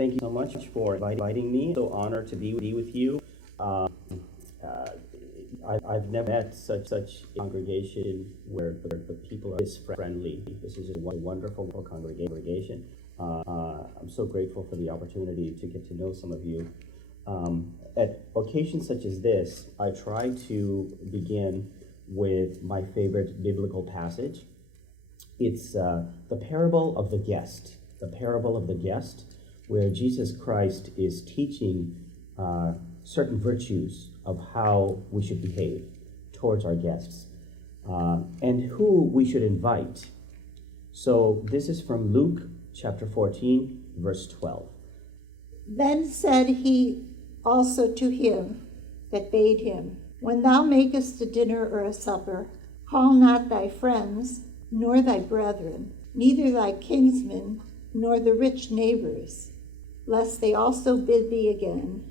Thank you so much for inviting me. So honored to be with you. I've never met such a congregation where the people are this friendly. This is a wonderful congregation. I'm so grateful for the opportunity to get to know some of you. At occasions such as this, I try to begin with my favorite biblical passage. It's the parable of the guest. The parable of the guest, where Jesus Christ is teaching certain virtues of how we should behave towards our guests and who we should invite. So this is from Luke chapter 14, verse 12. Then said he also to him that bade him, When thou makest a dinner or a supper, call not thy friends, nor thy brethren, neither thy kinsmen, nor the rich neighbors, lest they also bid thee again,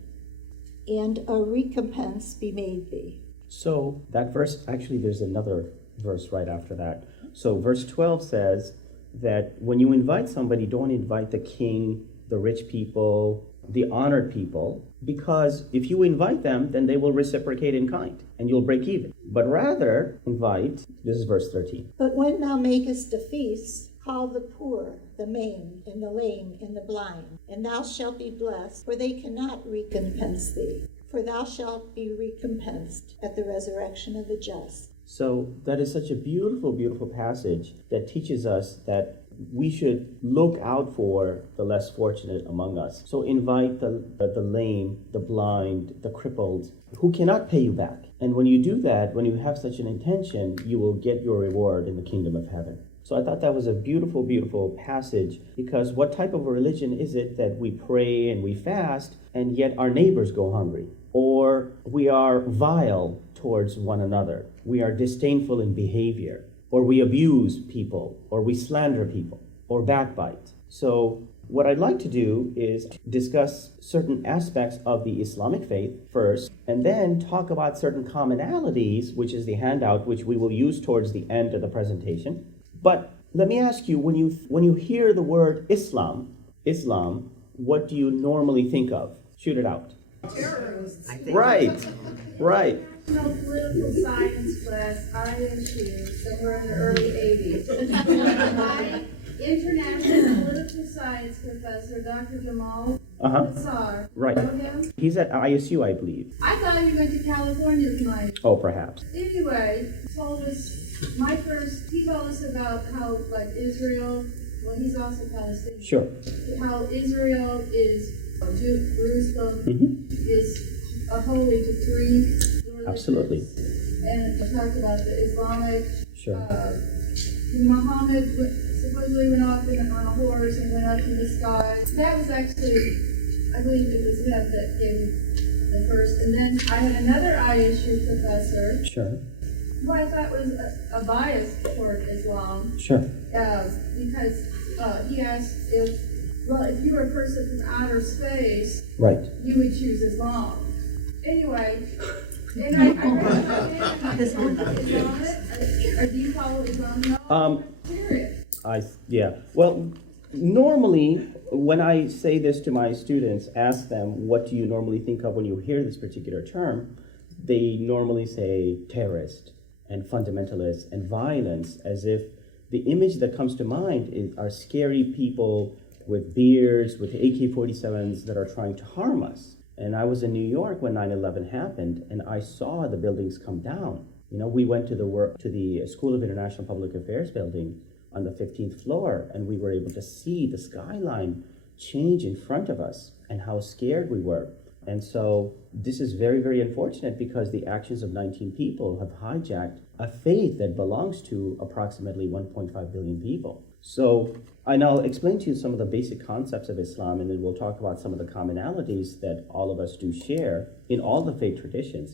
and a recompense be made thee. So that verse, actually there's another verse right after that. So verse 12 says that when you invite somebody, don't invite the king, the rich people, the honored people, because if you invite them, then they will reciprocate in kind, and you'll break even. But rather invite, this is verse 13. But when thou makest a feast, call the poor, the maimed, and the lame, and the blind, and thou shalt be blessed, for they cannot recompense thee. For thou shalt be recompensed at the resurrection of the just. So that is such a beautiful, beautiful passage that teaches us that we should look out for the less fortunate among us. So invite the lame, the blind, the crippled, who cannot pay you back. And when you do that, when you have such an intention, you will get your reward in the kingdom of heaven. So I thought that was a beautiful, beautiful passage, because what type of a religion is it that we pray and we fast, and yet our neighbors go hungry? Or we are vile towards one another. We are disdainful in behavior. Or we abuse people, or we slander people, or backbite. So what I'd like to do is discuss certain aspects of the Islamic faith first, and then talk about certain commonalities, which is the handout, which we will use towards the end of the presentation. But let me ask you, when you hear the word Islam, what do you normally think of? Shoot it out. Terrorists. Right. Political science class, ISU, somewhere in the early 80s. My international political science professor, Dr. Jamal Nassar. Right. Know him? He's at ISU, I believe. I thought he went to California tonight. Oh, perhaps. Anyway, he told us about how, like, Israel, well, he's also Palestinian. Sure. How Israel is, Jerusalem is holy to three religions. Absolutely. And he talked about the Islamic. Sure. Muhammad supposedly went off on a horse and went up in the sky. That was actually, I believe it was him that gave the first. And then I had another ISU professor. Sure. Who I thought was a bias toward Islam. Sure. Because he asked if you were a person from outer space, Right. you would choose Islam. Anyway, and I read Islam, or do you follow Islam? No, I'm serious. Well, normally, when I say this to my students, ask them, what do you normally think of when you hear this particular term? They normally say terrorist and fundamentalist and violence, as if the image that comes to mind are scary people with beards, with AK-47s that are trying to harm us. And I was in New York when 9/11 happened, and I saw the buildings come down. We went to the School of International Public Affairs building on the 15th floor, and we were able to see the skyline change in front of us and how scared we were. And so this is very, very unfortunate, because the actions of 19 people have hijacked a faith that belongs to approximately 1.5 billion people. So, and I'll explain to you some of the basic concepts of Islam, and then we'll talk about some of the commonalities that all of us do share in all the faith traditions.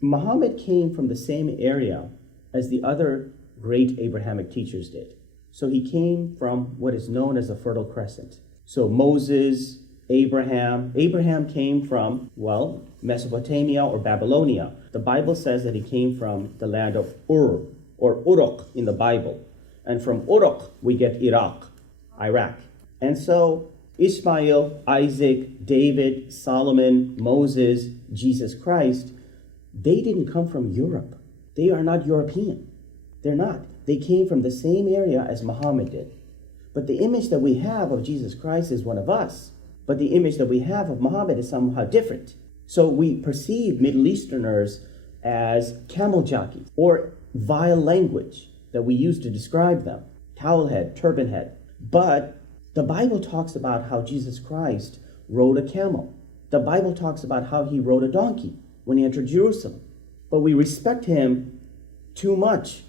Muhammad came from the same area as the other great Abrahamic teachers did. So he came from what is known as the Fertile Crescent. So Moses, Abraham came from, Mesopotamia or Babylonia. The Bible says that he came from the land of Ur, or Uruk in the Bible. And from Uruk, we get Iraq. And so Ishmael, Isaac, David, Solomon, Moses, Jesus Christ, they didn't come from Europe. They are not European. They're not. They came from the same area as Muhammad did. But the image that we have of Jesus Christ is one of us. But the image that we have of Muhammad is somehow different. So we perceive Middle Easterners as camel jockeys or vile language that we use to describe them. Towel head, turban head. But the Bible talks about how Jesus Christ rode a camel. The Bible talks about how he rode a donkey when he entered Jerusalem. But we respect him too much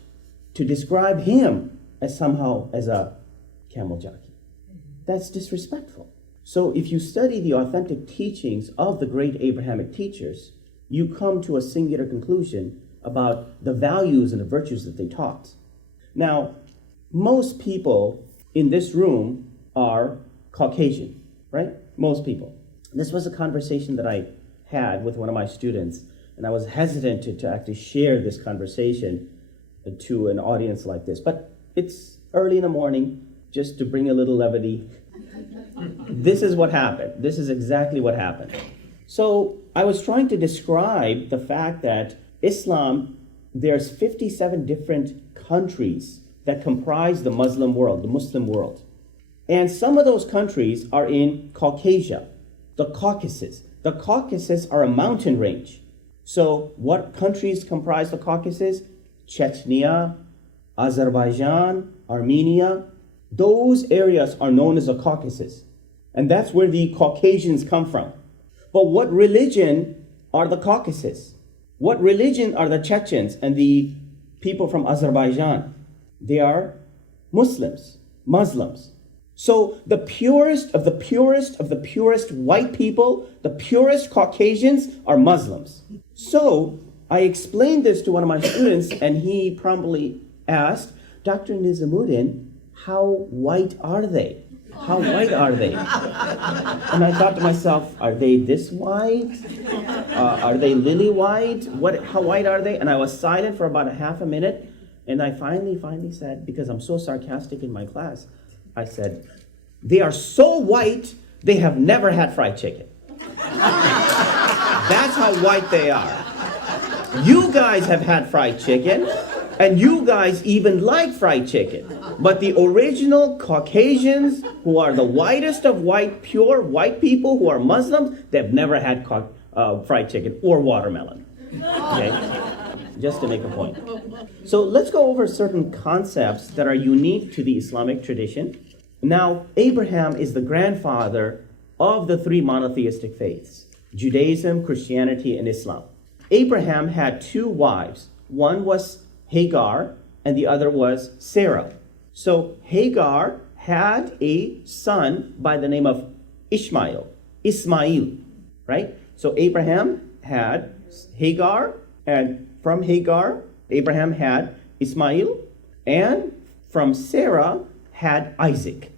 to describe him as somehow as a camel jockey. That's disrespectful. So if you study the authentic teachings of the great Abrahamic teachers, you come to a singular conclusion about the values and the virtues that they taught. Now, most people in this room are Caucasian, right? Most people. This was a conversation that I had with one of my students, and I was hesitant to actually share this conversation to an audience like this. But it's early in the morning, just to bring a little levity. This is what happened. This is exactly what happened. So I was trying to describe the fact that Islam, there's 57 different countries that comprise the Muslim world, the Muslim world. And some of those countries are in Caucasia, the Caucasus. The Caucasus are a mountain range. So what countries comprise the Caucasus? Chechnya, Azerbaijan, Armenia. Those areas are known as the Caucasus. And that's where the Caucasians come from. But what religion are the Caucasus? What religion are the Chechens and the people from Azerbaijan? They are Muslims. So the purest of the purest of the purest white people, the purest Caucasians are Muslims. So I explained this to one of my students, and he promptly asked, Dr. Nizamuddin, how white are they? How white are they? And I thought to myself, are they this white? Are they lily white? How white are they? And I was silent for about a half a minute. And I finally said, because I'm so sarcastic in my class, I said, they are so white, they have never had fried chicken. That's how white they are. You guys have had fried chicken, and you guys even like fried chicken. But the original Caucasians, who are the whitest of white, pure white people who are Muslims, they've never had fried chicken or watermelon. Okay? Just to make a point. So let's go over certain concepts that are unique to the Islamic tradition. Now, Abraham is the grandfather of the three monotheistic faiths, Judaism, Christianity, and Islam. Abraham had two wives. One was Hagar, and the other was Sarah. So Hagar had a son by the name of Ismail, right? So Abraham had Hagar, and from Hagar, Abraham had Ismail, and from Sarah had Isaac.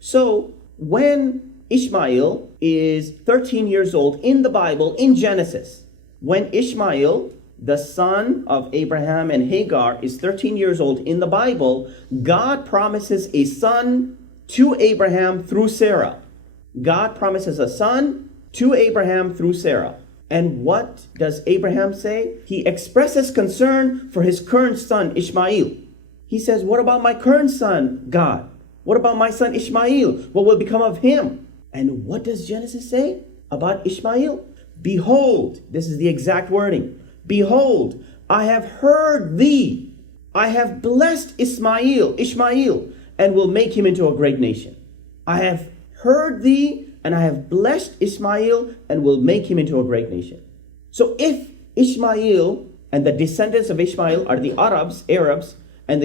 So when Ishmael is 13 years old in the Bible, in Genesis, when Ishmael, the son of Abraham and Hagar, is 13 years old in the Bible, God promises a son to Abraham through Sarah. God promises a son to Abraham through Sarah. And what does Abraham say? He expresses concern for his current son, Ishmael. He says, what about my current son, God? What about my son, Ishmael? What will become of him? And what does Genesis say about Ishmael? Behold, this is the exact wording. Behold, I have heard thee. I have blessed Ishmael, and will make him into a great nation. I have heard thee, and I have blessed Ishmael, and will make him into a great nation. So if Ishmael and the descendants of Ishmael are the Arabs, and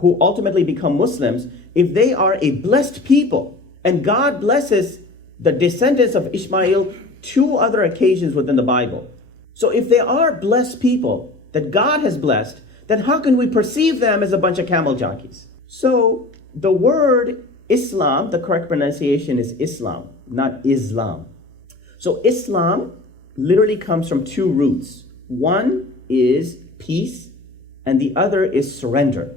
who ultimately become Muslims, if they are a blessed people, and God blesses the descendants of Ishmael two other occasions within the Bible. So if they are blessed people that God has blessed, then how can we perceive them as a bunch of camel jockeys? So the word Islam, the correct pronunciation is Islam, not Islam. So Islam literally comes from two roots. One is peace, and the other is surrender.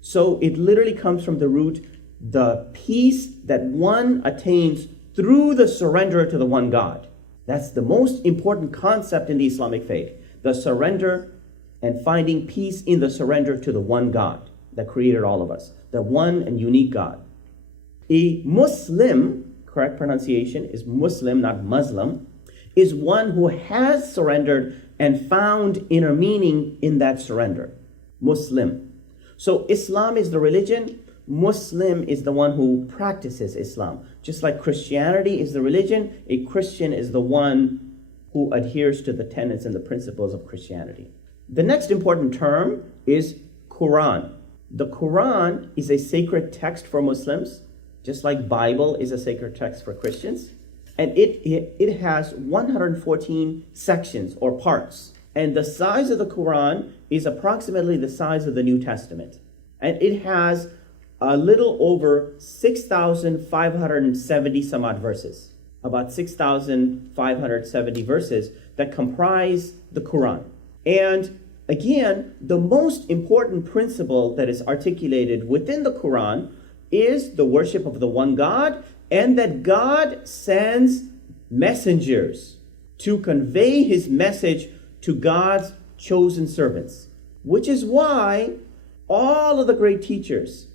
So it literally comes from the root the peace that one attains through the surrender to the one God. That's the most important concept in the Islamic faith. The surrender and finding peace in the surrender to the one God that created all of us. The one and unique God. A Muslim, correct pronunciation is Muslim, not Muslim, is one who has surrendered and found inner meaning in that surrender. Muslim. So Islam is the religion. Muslim is the one who practices Islam. Just like Christianity is the religion, a Christian is the one who adheres to the tenets and the principles of Christianity. The next important term is Quran. The Quran is a sacred text for Muslims, just like Bible is a sacred text for Christians. And it has 114 sections or parts. And the size of the Quran is approximately the size of the New Testament. And it has a little over 6,570 some odd verses. About 6,570 verses that comprise the Quran. And again, the most important principle that is articulated within the Quran is the worship of the one God, and that God sends messengers to convey his message to God's chosen servants. Which is why all of the great teachers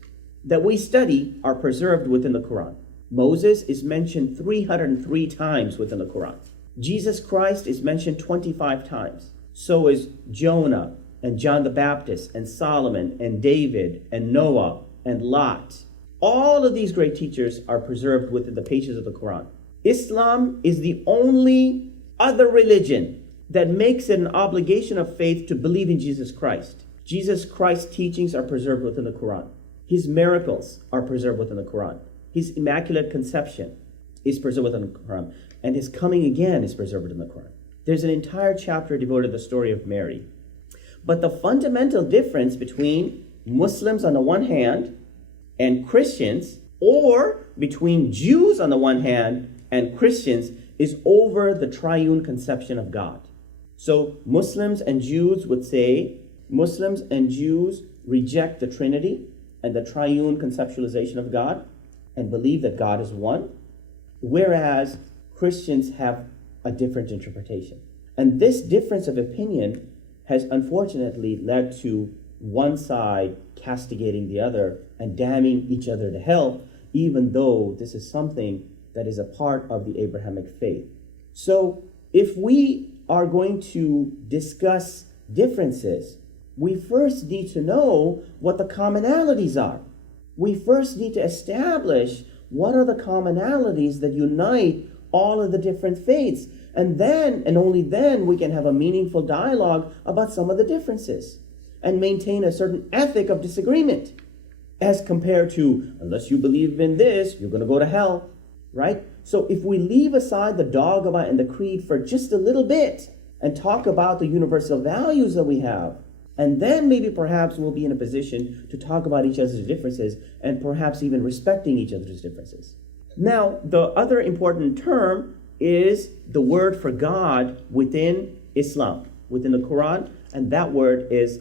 that we study are preserved within the Quran. Moses is mentioned 303 times within the Quran. Jesus Christ is mentioned 25 times. So is Jonah and John the Baptist and Solomon and David and Noah and Lot. All of these great teachers are preserved within the pages of the Quran. Islam is the only other religion that makes it an obligation of faith to believe in Jesus Christ. Jesus Christ's teachings are preserved within the Quran. His miracles are preserved within the Quran. His immaculate conception is preserved within the Quran. And his coming again is preserved within the Quran. There's an entire chapter devoted to the story of Mary. But the fundamental difference between Muslims on the one hand and Christians, or between Jews on the one hand and Christians, is over the triune conception of God. So Muslims and Jews would say, Muslims and Jews reject the Trinity and the triune conceptualization of God and believe that God is one, whereas Christians have a different interpretation. And this difference of opinion has unfortunately led to one side castigating the other and damning each other to hell, even though this is something that is a part of the Abrahamic faith. So if we are going to discuss differences, we first need to know what the commonalities are. We first need to establish what are the commonalities that unite all of the different faiths. And then, and only then, we can have a meaningful dialogue about some of the differences and maintain a certain ethic of disagreement, as compared to, unless you believe in this, you're going to go to hell, right? So if we leave aside the dogma and the creed for just a little bit and talk about the universal values that we have, and then maybe perhaps we'll be in a position to talk about each other's differences and perhaps even respecting each other's differences. Now, the other important term is the word for God within Islam, within the Quran, and that word is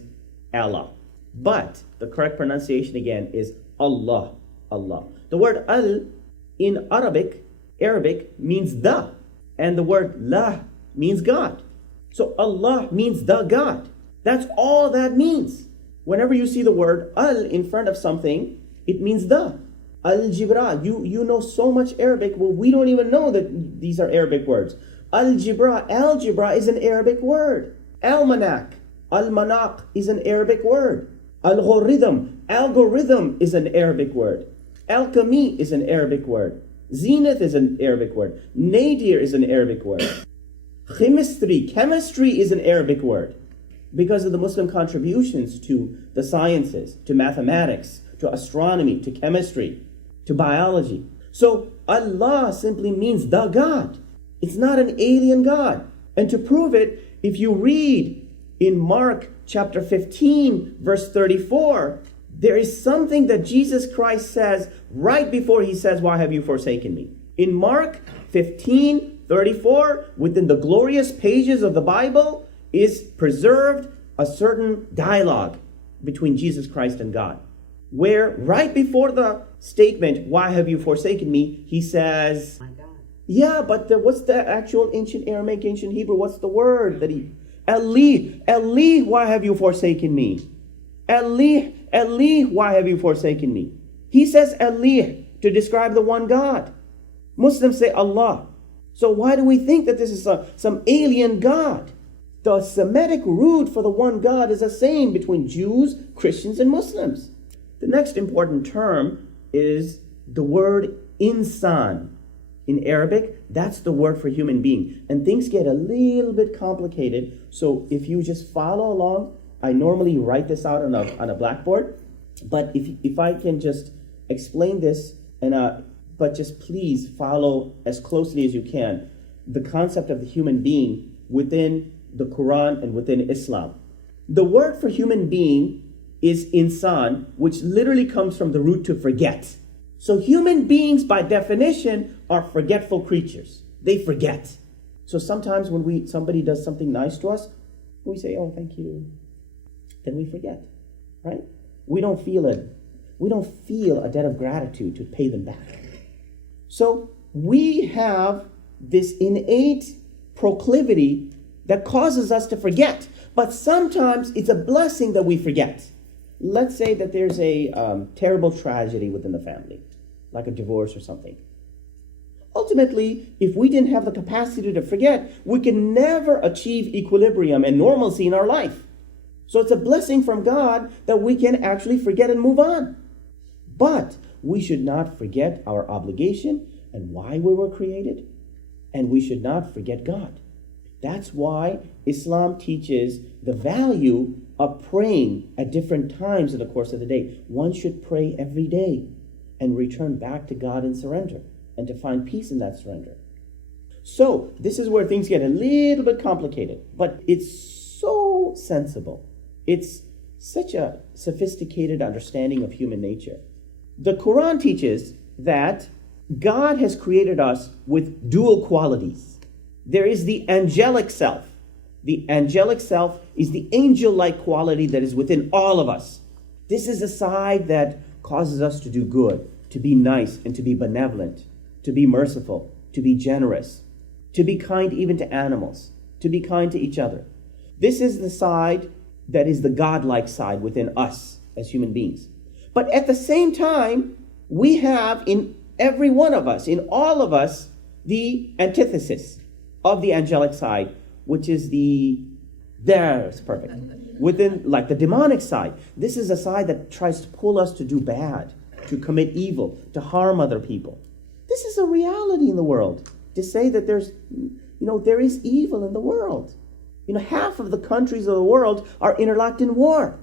Allah. But the correct pronunciation again is Allah, Allah. The word al in Arabic means the, and the word la means God. So Allah means the God. That's all that means. Whenever you see the word al in front of something, it means the. Al-Jibra, you know so much Arabic, well, we don't even know that these are Arabic words. Algebra is an Arabic word. Almanac is an Arabic word. Algorithm is an Arabic word. Alchemy is an Arabic word. Zenith is an Arabic word. Nadir is an Arabic word. Chemistry is an Arabic word, because of the Muslim contributions to the sciences, to mathematics, to astronomy, to chemistry, to biology. So Allah simply means the God. It's not an alien God. And to prove it, if you read in Mark chapter 15, verse 34, there is something that Jesus Christ says right before he says, "Why have you forsaken me?" In Mark 15, 34, within the glorious pages of the Bible, is preserved a certain dialogue between Jesus Christ and God. where right before the statement, why have you forsaken me, he says, My God. yeah, but what's the actual ancient Aramaic, ancient Hebrew? What's the word that he... Eli, Eli, why have you forsaken me? Eli, Eli, why have you forsaken me? He says Eli to describe the one God. Muslims say Allah. So why do we think that this is some alien God? The Semitic root for the one God is the same between Jews, Christians, and Muslims. The next important term is the word insan. In Arabic, that's the word for human being. And things get a little bit complicated. So if you just follow along, I normally write this out on a blackboard. But if I can just explain this, but just please follow as closely as you can the concept of the human being within the Quran and within Islam. The word for human being is insan, which literally comes from the root to forget. So human beings, by definition, are forgetful creatures. They forget. So sometimes when somebody does something nice to us, we say, oh, thank you. Then we forget, right? We don't feel a debt of gratitude to pay them back. So we have this innate proclivity that causes us to forget. But sometimes it's a blessing that we forget. Let's say that there's a terrible tragedy within the family, like a divorce or something. Ultimately, if we didn't have the capacity to forget, we can never achieve equilibrium and normalcy in our life. So it's a blessing from God that we can actually forget and move on. But we should not forget our obligation and why we were created. And we should not forget God. That's why Islam teaches the value of praying at different times in the course of the day. One should pray every day and return back to God in surrender and to find peace in that surrender. So this is where things get a little bit complicated, but it's so sensible. It's such a sophisticated understanding of human nature. The Quran teaches that God has created us with dual qualities. There is the angelic self. The angelic self is the angel-like quality that is within all of us. This is a side that causes us to do good, to be nice and to be benevolent, to be merciful, to be generous, to be kind even to animals, to be kind to each other. This is the side that is the godlike side within us as human beings. But at the same time, we have in every one of us, in all of us, the antithesis of the angelic side, which is there's perfect. Within, like the demonic side, this is a side that tries to pull us to do bad, to commit evil, to harm other people. This is a reality in the world. To say that there is evil in the world. Half of the countries of the world are interlocked in war.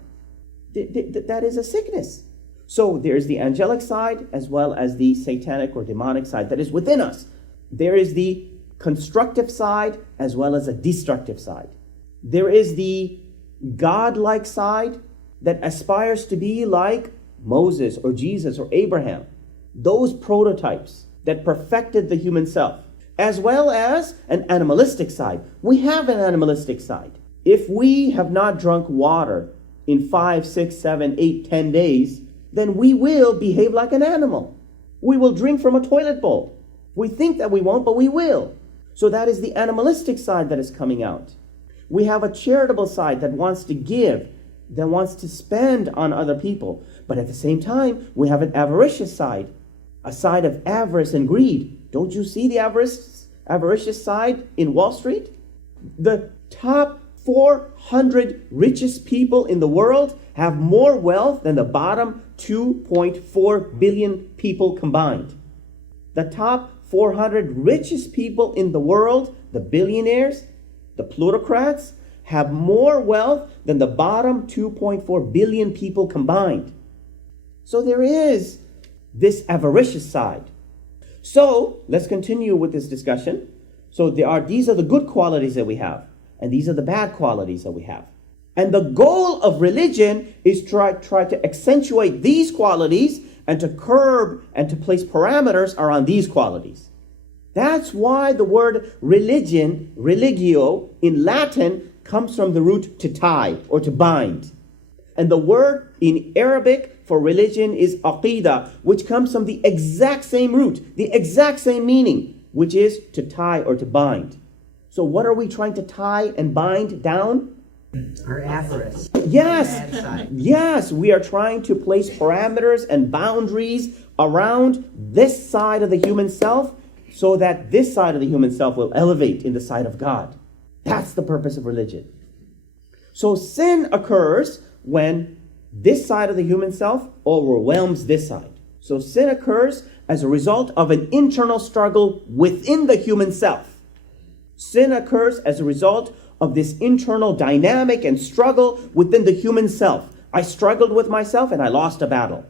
That is a sickness. So there's the angelic side as well as the satanic or demonic side that is within us. There is the constructive side as well as a destructive side. There is the God-like side that aspires to be like Moses or Jesus or Abraham. Those prototypes that perfected the human self. As well as an animalistic side. We have an animalistic side. If we have not drunk water in 5, 6, 7, 8, 10 days, then we will behave like an animal. We will drink from a toilet bowl. We think that we won't, but we will. So that is the animalistic side that is coming out. We have a charitable side that wants to give, that wants to spend on other people. But at the same time, we have an avaricious side, a side of avarice and greed. Don't you see the avaricious side in Wall Street? The top 400 richest people in the world have more wealth than the bottom 2.4 billion people combined. The top 400 richest people in the world, the billionaires, the plutocrats, have more wealth than the bottom 2.4 billion people combined. So there is this avaricious side. So let's continue with this discussion. So these are the good qualities that we have, and these are the bad qualities that we have. And the goal of religion is try to accentuate these qualities and to curb and to place parameters around these qualities. That's why the word religion, religio, in Latin comes from the root to tie or to bind. And the word in Arabic for religion is aqidah, which comes from the exact same root, the exact same meaning, which is to tie or to bind. So what are we trying to tie and bind down? Our avarice. Yes, Bad side. yes, we are trying to place parameters and boundaries around this side of the human self so that this side of the human self will elevate in the sight of God. That's the purpose of religion. So sin occurs when this side of the human self overwhelms this side. So sin occurs as a result of an internal struggle within the human self. Sin occurs as a result of this internal dynamic and struggle within the human self. I struggled with myself and I lost a battle.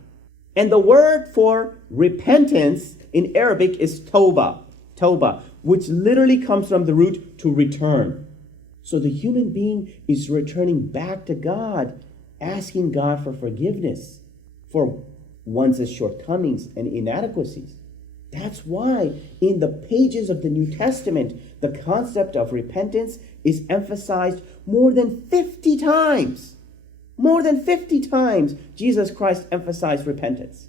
And the word for repentance in Arabic is tawbah, which literally comes from the root to return. So the human being is returning back to God, asking God for forgiveness for one's shortcomings and inadequacies. That's why in the pages of the New Testament, the concept of repentance is emphasized more than 50 times. More than 50 times, Jesus Christ emphasized repentance.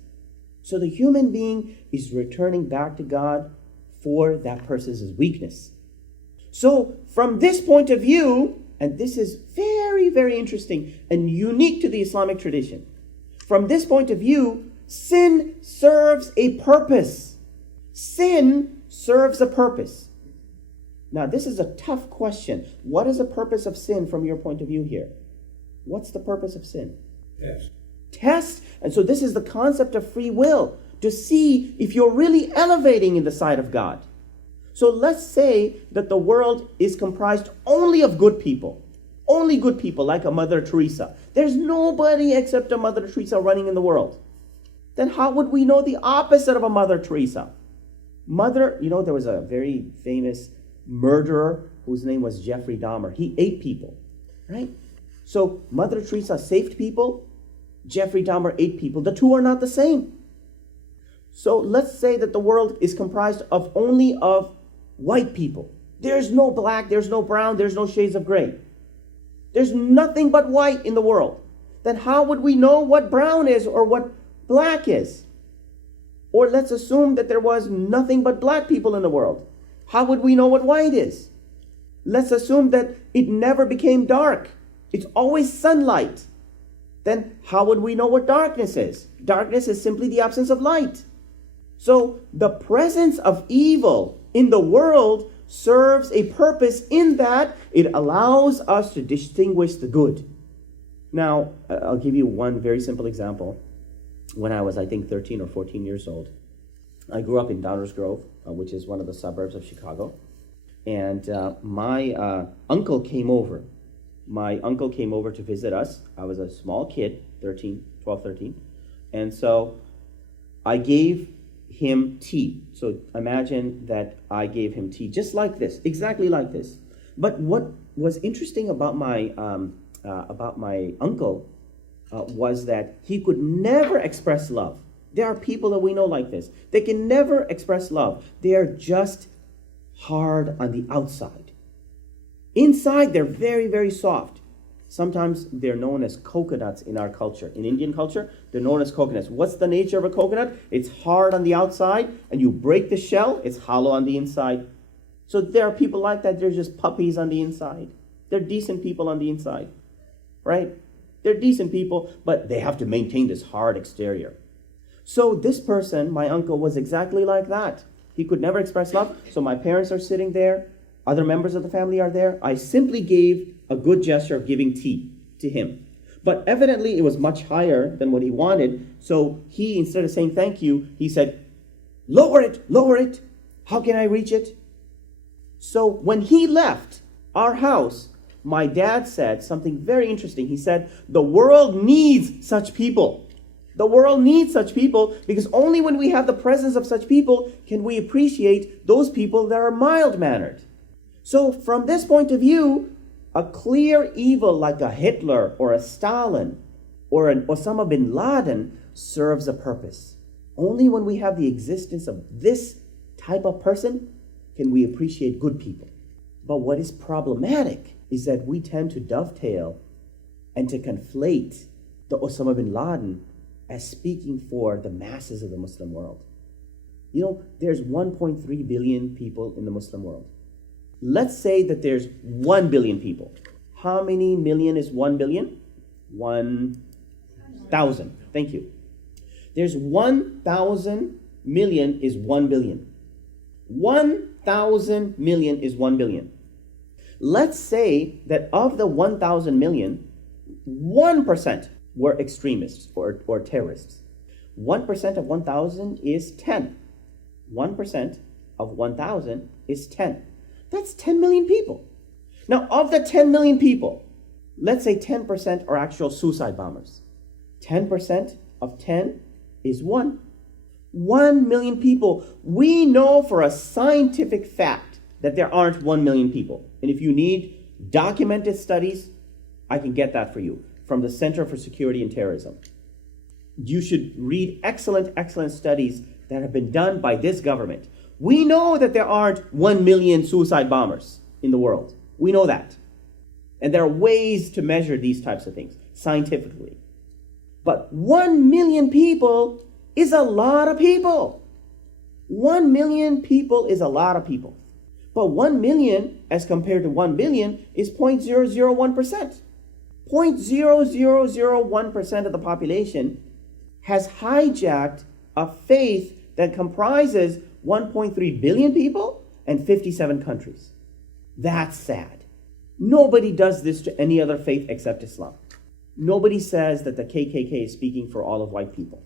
So the human being is returning back to God for that person's weakness. So from this point of view, and this is very, very interesting and unique to the Islamic tradition, from this point of view, sin serves a purpose. Sin serves a purpose. Now, this is a tough question. What is the purpose of sin from your point of view here? What's the purpose of sin? Test. And so this is the concept of free will, to see if you're really elevating in the sight of God. So let's say that the world is comprised only of good people. Only good people, like a Mother Teresa. There's nobody except a Mother Teresa running in the world. Then how would we know the opposite of a Mother Teresa? There was a very famous murderer whose name was Jeffrey Dahmer. He ate people, right? So Mother Teresa saved people, Jeffrey Dahmer ate people. The two are not the same. So let's say that the world is comprised of only of white people. There's no black, there's no brown, there's no shades of gray. There's nothing but white in the world. Then how would we know what brown is or what black is? Or let's assume that there was nothing but black people in the world. How would we know what white is? Let's assume that it never became dark. It's always sunlight. Then how would we know what darkness is? Darkness is simply the absence of light. So the presence of evil in the world serves a purpose in that it allows us to distinguish the good. Now, I'll give you one very simple example. When I was, I think, 13 or 14 years old, I grew up in Downers Grove, which is one of the suburbs of Chicago. And my uncle came over. My uncle came over to visit us. I was a small kid, 12, 13. And so I gave him tea. So imagine that I gave him tea just like this, exactly like this. But what was interesting about my uncle was that he could never express love. There are people that we know like this. They can never express love. They are just hard on the outside. Inside, they're very, very soft. Sometimes they're known as coconuts in our culture. In Indian culture, they're known as coconuts. What's the nature of a coconut? It's hard on the outside, and you break the shell, it's hollow on the inside. So there are people like that. They're just puppies on the inside. They're decent people on the inside, right? They're decent people, but they have to maintain this hard exterior. So this person, my uncle, was exactly like that. He could never express love. So my parents are sitting there. Other members of the family are there. I simply gave a good gesture of giving tea to him. But evidently it was much higher than what he wanted. So he, instead of saying thank you, he said, lower it. How can I reach it? So when he left our house, my dad said something very interesting. He said, the world needs such people. The world needs such people because only when we have the presence of such people can we appreciate those people that are mild-mannered. So from this point of view, a clear evil like a Hitler or a Stalin or an Osama bin Laden serves a purpose. Only when we have the existence of this type of person can we appreciate good people. But what is problematic is that we tend to dovetail and to conflate the Osama bin Laden as speaking for the masses of the Muslim world. You know, there's 1.3 billion people in the Muslim world. Let's say that there's 1 billion people. How many million is 1 billion? 1,000. Thank you. There's 1,000 million is 1 billion. 1,000 million is 1 billion. Let's say that of the 1,000 million, 1% were extremists or terrorists. 1% of 1,000 is 10. 1% of 1,000 is 10. That's 10 million people. Now, of the 10 million people, let's say 10% are actual suicide bombers. 10% of 10 is 1. 1 million people. We know for a scientific fact that there aren't 1 million people. And if you need documented studies, I can get that for you from the Center for Security and Terrorism. You should read excellent studies that have been done by this government. We know that there aren't 1 million suicide bombers in the world. We know that. And there are ways to measure these types of things scientifically. But 1 million people is a lot of people. 1 million people is a lot of people. But 1 million as compared to 1 billion is 0.001%. 0.0001% of the population has hijacked a faith that comprises 1.3 billion people and 57 countries. That's sad. Nobody does this to any other faith except Islam. Nobody says that the KKK is speaking for all of white people.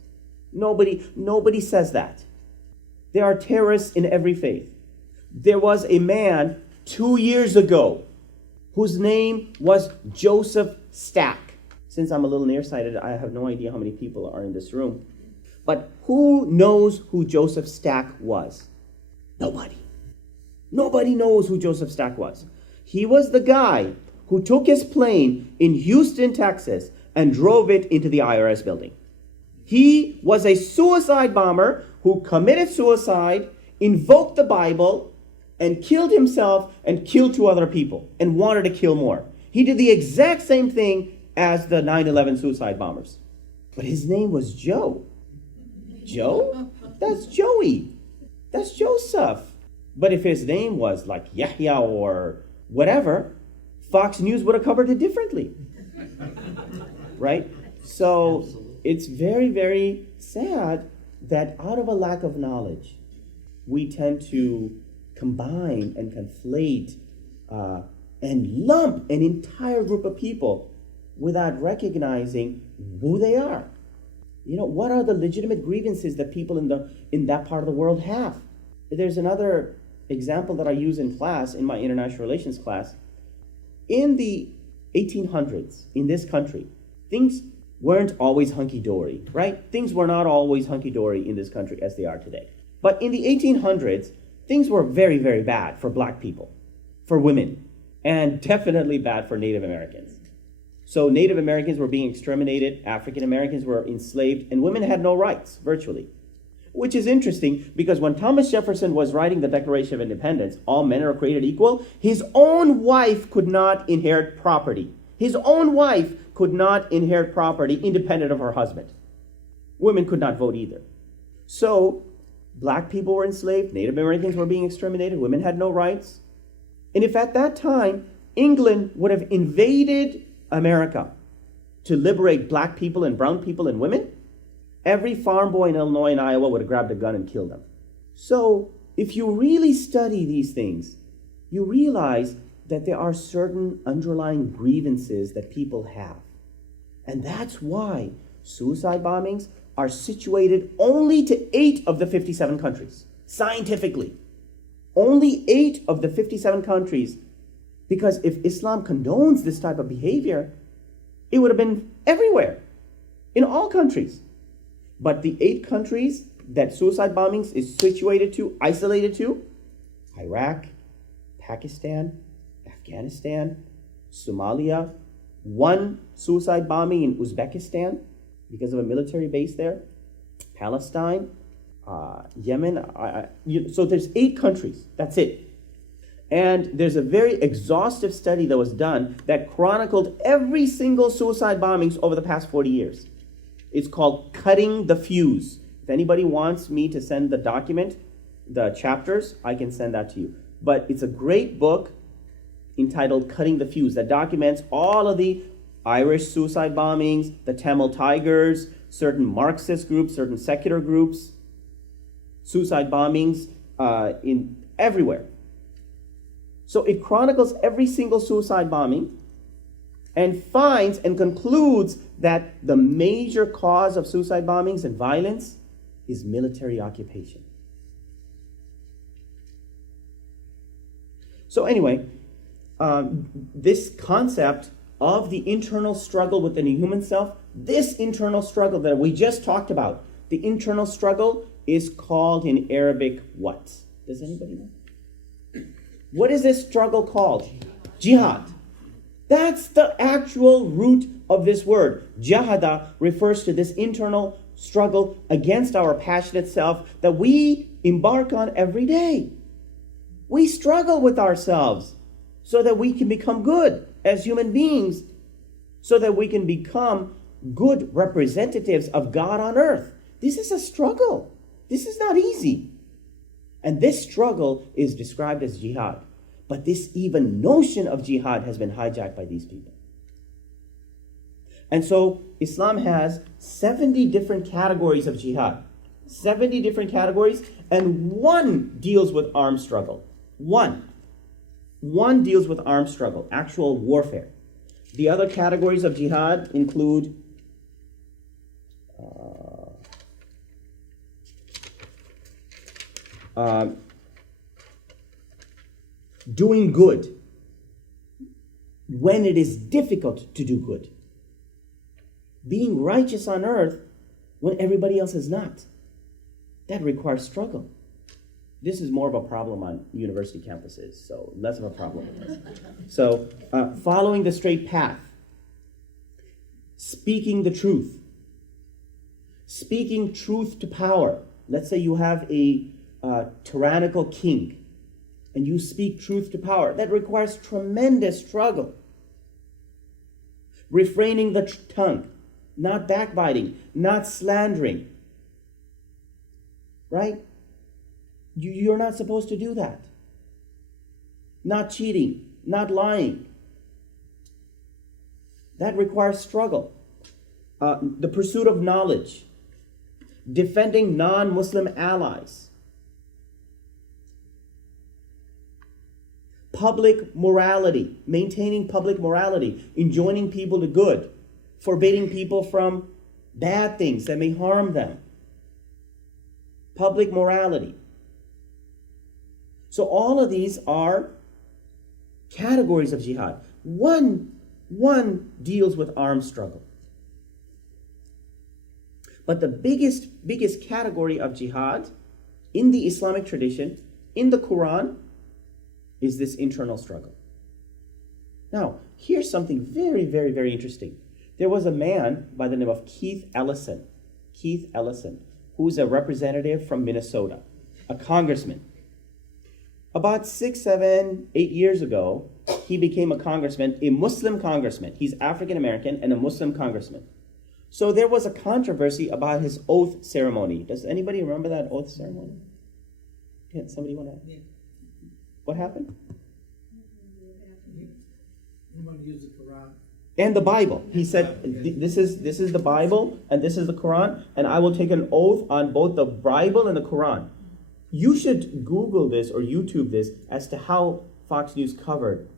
Nobody says that. There are terrorists in every faith. There was a man 2 years ago whose name was Joseph Stack. Since I'm a little nearsighted, I have no idea how many people are in this room. But who knows who Joseph Stack was? Nobody. Nobody knows who Joseph Stack was. He was the guy who took his plane in Houston, Texas, and drove it into the IRS building. He was a suicide bomber who committed suicide, invoked the Bible, and killed himself and killed 2 other people and wanted to kill more. He did the exact same thing as the 9/11 suicide bombers. But his name was Joe. Joe? That's Joey. That's Joseph. But if his name was like Yahya or whatever, Fox News would have covered it differently. Right? So it's very sad that out of a lack of knowledge, we tend to combine and conflate and lump an entire group of people without recognizing who they are. You know, what are the legitimate grievances that people in that part of the world have? There's another example that I use in class, in my international relations class. In the 1800s, in this country, things weren't always hunky-dory, right? Things were not always hunky-dory in this country as they are today. But in the 1800s, things were very bad for black people, for women, and definitely bad for Native Americans. So Native Americans were being exterminated, African Americans were enslaved, and women had no rights, virtually. Which is interesting because when Thomas Jefferson was writing the Declaration of Independence, all men are created equal, his own wife could not inherit property. His own wife could not inherit property independent of her husband. Women could not vote either. So black people were enslaved, Native Americans were being exterminated, women had no rights. And if at that time England would have invaded America to liberate black people and brown people and women, every farm boy in Illinois and Iowa would have grabbed a gun and killed them. So if you really study these things, you realize that there are certain underlying grievances that people have. And that's why suicide bombings are situated only to 8 of the 57 countries, scientifically. Only 8 of the 57 countries, because if Islam condones this type of behavior, it would have been everywhere, in all countries. But the 8 countries that suicide bombings is situated to, isolated to, Iraq, Pakistan, Afghanistan, Somalia, 1 suicide bombing in Uzbekistan because of a military base there, Palestine, Yemen. So there's 8 countries. That's it. And there's a very exhaustive study that was done that chronicled every single suicide bombings over the past 40 years. It's called Cutting the Fuse. If anybody wants me to send the document, the chapters, I can send that to you. But it's a great book entitled Cutting the Fuse that documents all of the Irish suicide bombings, the Tamil Tigers, certain Marxist groups, certain secular groups, suicide bombings in everywhere. So it chronicles every single suicide bombing and finds and concludes that the major cause of suicide bombings and violence is military occupation. So anyway, this concept of the internal struggle within the human self, this internal struggle that we just talked about, the internal struggle is called in Arabic what? Does anybody know? What is this struggle called? Jihad. That's the actual root of this word. Jahada refers to this internal struggle against our passionate self that we embark on every day. We struggle with ourselves so that we can become good as human beings, so that we can become good representatives of God on earth. This is a struggle. This is not easy. And this struggle is described as jihad. But this even notion of jihad has been hijacked by these people. And so Islam has 70 different categories of jihad. 70 different categories, and one deals with armed struggle. One deals with armed struggle, actual warfare. The other categories of jihad include doing good when it is difficult to do good. Being righteous on earth when everybody else is not. That requires struggle. This is more of a problem on university campuses, so less of a problem with us. So, following the straight path, speaking the truth, speaking truth to power. Let's say you have a tyrannical king, and you speak truth to power. That requires tremendous struggle. Refraining the tongue, not backbiting, not slandering. Right? You're not supposed to do that. Not cheating, not lying. That requires struggle. The pursuit of knowledge. Defending non-Muslim allies. Public morality, maintaining public morality, enjoining people to good, forbidding people from bad things that may harm them. Public morality. So all of these are categories of jihad. One deals with armed struggle. But the biggest category of jihad in the Islamic tradition, in the Quran, is this internal struggle. Now, here's something very, very, very interesting. There was a man by the name of Keith Ellison, who's a representative from Minnesota, a congressman. About 6, 7, 8 years ago, he became a congressman, a Muslim congressman. He's African American and a Muslim congressman. So there was a controversy about his oath ceremony. Does anybody remember that oath ceremony? Yeah, somebody want to? Yeah. What happened? You want to use the Quran. And the Bible. He said, this is the Bible and this is the Quran, and I will take an oath on both the Bible and the Quran. You should Google this or YouTube this as to how Fox News covered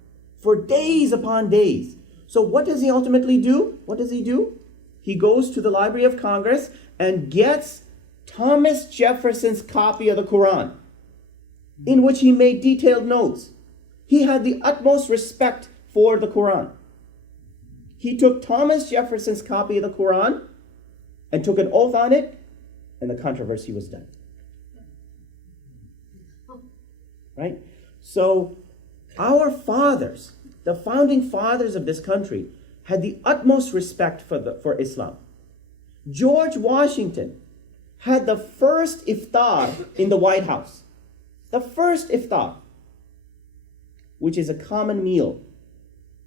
for days upon days. So what does he ultimately do? What does he do? He goes to the Library of Congress and gets Thomas Jefferson's copy of the Quran, in which he made detailed notes. He had the utmost respect for the Quran. He took Thomas Jefferson's copy of the Quran and took an oath on it, and the controversy was done. Right? So our fathers, the founding fathers of this country, had the utmost respect for Islam. George Washington had the first iftar in the White House. The first iftar. which is a common meal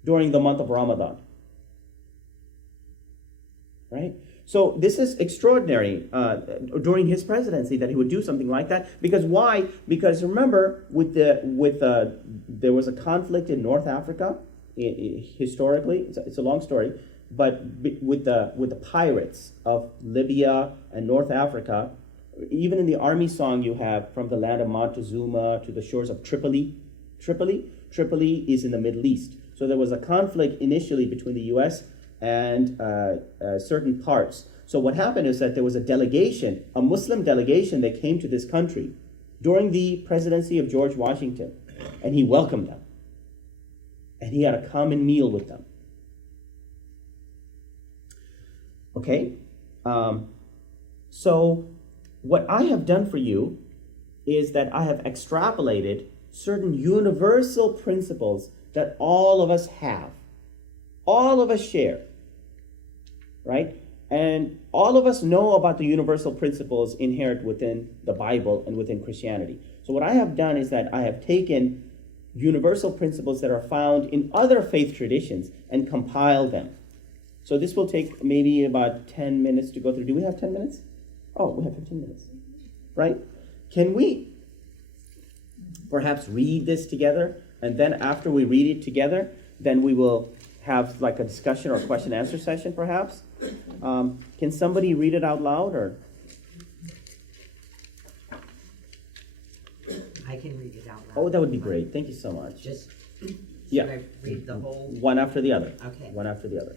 during the month of Ramadan. Right? So this is extraordinary during his presidency that he would do something like that. Because why? Because remember, there was a conflict in North Africa historically. It's a long story, but with the pirates of Libya and North Africa. Even in the army song you have from the land of Montezuma to the shores of Tripoli. Tripoli is in the Middle East. So there was a conflict initially between the U.S. and certain parts. So what happened is that there was a Muslim delegation that came to this country during the presidency of George Washington, and he welcomed them. And he had a common meal with them. Okay? So what I have done for you is that I have extrapolated certain universal principles that all of us have. All of us share. Right? And all of us know about the universal principles inherent within the Bible and within Christianity. So what I have done is that I have taken universal principles that are found in other faith traditions and compiled them. So this will take maybe about 10 minutes to go through. Do we have 10 minutes? Oh, we have 15 minutes. Right? Can we perhaps read this together? And then after we read it together, then we will have like a discussion or question and answer session perhaps. Can somebody read it out loud or? I can read it out loud. Oh, that would be great. Thank you so much. Just, Yeah. should I read the whole? One after the other. Okay. One after the other.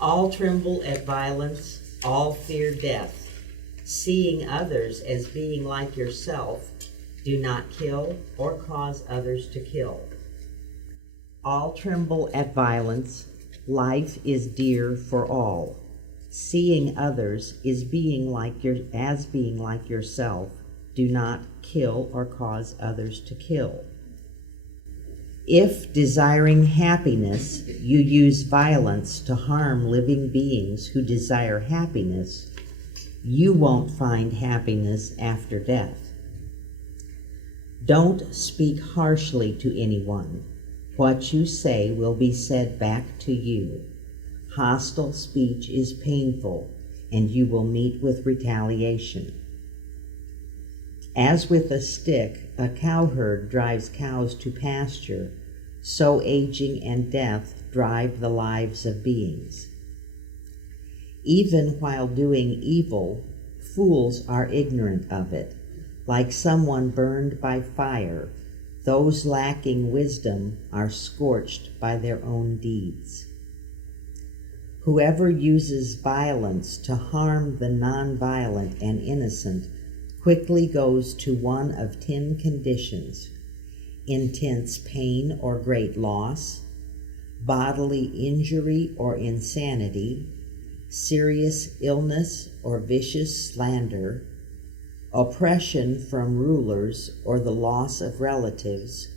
All tremble at violence, all fear death. Seeing others as being like yourself, do not kill or cause others to kill. All tremble at violence, life is dear for all. Seeing others as being like yourself, do not kill or cause others to kill. If desiring happiness, you use violence to harm living beings who desire happiness, you won't find happiness after death. Don't speak harshly to anyone. What you say will be said back to you. Hostile speech is painful, and you will meet with retaliation. As with a stick, a cowherd drives cows to pasture, so aging and death drive the lives of beings. Even while doing evil, fools are ignorant of it. Like someone burned by fire, those lacking wisdom are scorched by their own deeds. Whoever uses violence to harm the non-violent and innocent quickly goes to one of 10 conditions: intense pain or great loss, bodily injury or insanity, serious illness or vicious slander, oppression from rulers or the loss of relatives,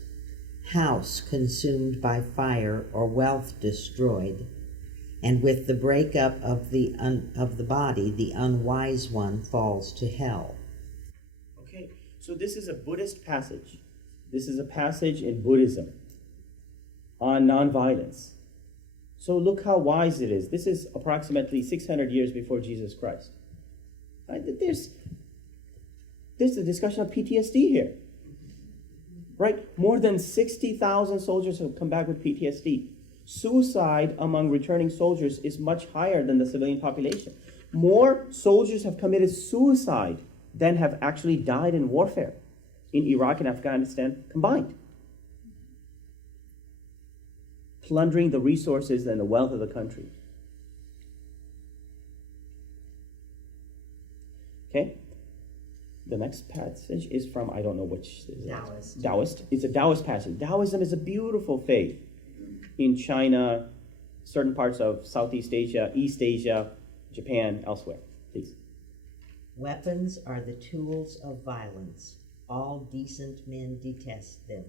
house consumed by fire or wealth destroyed, and with the breakup of the body, the unwise one falls to hell. Okay, so this is a Buddhist passage. This is a passage in Buddhism on nonviolence. So look how wise it is. This is approximately 600 years before Jesus Christ. Right? There's a discussion of PTSD here. Right? More than 60,000 soldiers have come back with PTSD. Suicide among returning soldiers is much higher than the civilian population. More soldiers have committed suicide than have actually died in warfare in Iraq and Afghanistan combined, plundering the resources and the wealth of the country. Okay? The next passage is from, I don't know which. Taoist. It's a Taoist passage. Taoism is a beautiful faith in China, certain parts of Southeast Asia, East Asia, Japan, elsewhere. Please. Weapons are the tools of violence. All decent men detest them.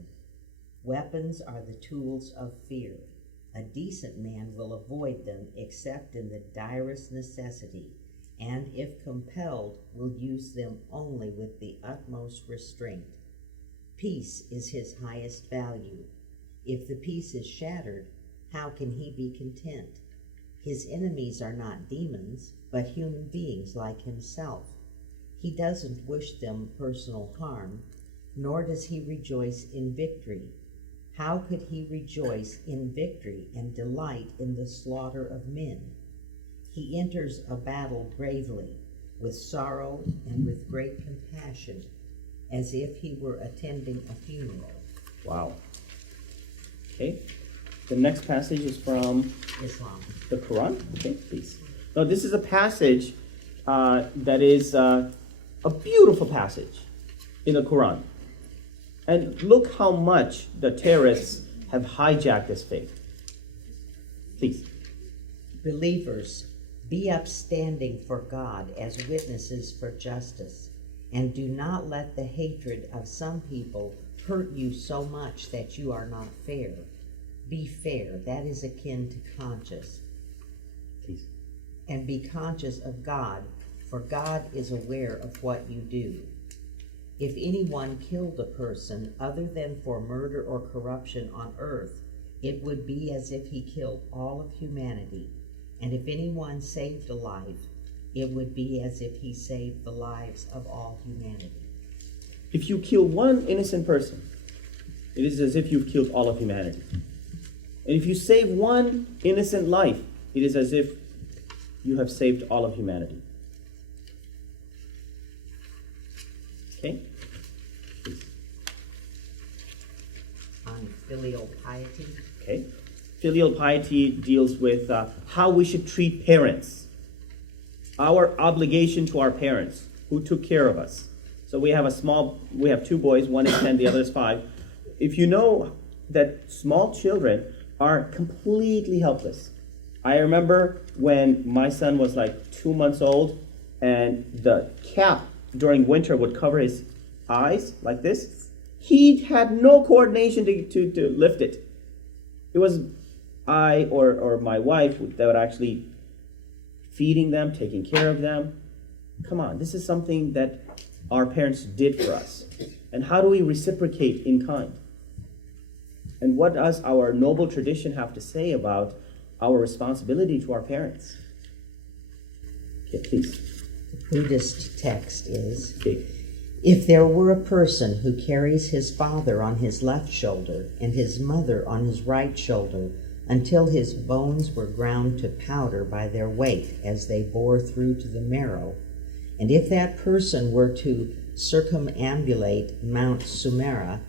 Weapons are the tools of fear. A decent man will avoid them except in the direst necessity, and if compelled, will use them only with the utmost restraint. Peace is his highest value. If the peace is shattered, how can he be content? His enemies are not demons, but human beings like himself. He doesn't wish them personal harm, nor does he rejoice in victory. How could he rejoice in victory and delight in the slaughter of men? He enters a battle bravely, with sorrow and with great compassion, as if he were attending a funeral. Wow. Okay. The next passage is from Islam. the Quran. Okay, please. Now, this is a passage that is a beautiful passage in the Quran. And look how much the terrorists have hijacked this faith. Please. Believers, be upstanding for God as witnesses for justice, and do not let the hatred of some people hurt you so much that you are not fair. Be fair, that is akin to conscious. Please. And be conscious of God, for God is aware of what you do. If anyone killed a person other than for murder or corruption on earth, it would be as if he killed all of humanity. And if anyone saved a life, it would be as if he saved the lives of all humanity. If you kill one innocent person, it is as if you've killed all of humanity. And if you save one innocent life, it is as if you have saved all of humanity. Okay? On filial piety, Okay. Filial piety deals with how we should treat parents. Our obligation to our parents who took care of us. So we have two boys, one is 10, the other is 5. If you know that small children are completely helpless. I remember when my son was like 2 months old and the cap during winter would cover his eyes like this. He had no coordination to lift it. It was I or my wife that would actually feeding them, taking care of them. Come on, this is something that our parents did for us. And how do we reciprocate in kind? And what does our noble tradition have to say about our responsibility to our parents? Okay, please. the Buddhist text is, Okay. if there were a person who carries his father on his left shoulder and his mother on his right shoulder until his bones were ground to powder by their weight as they bore through to the marrow, and if that person were to circumambulate Mount Sumera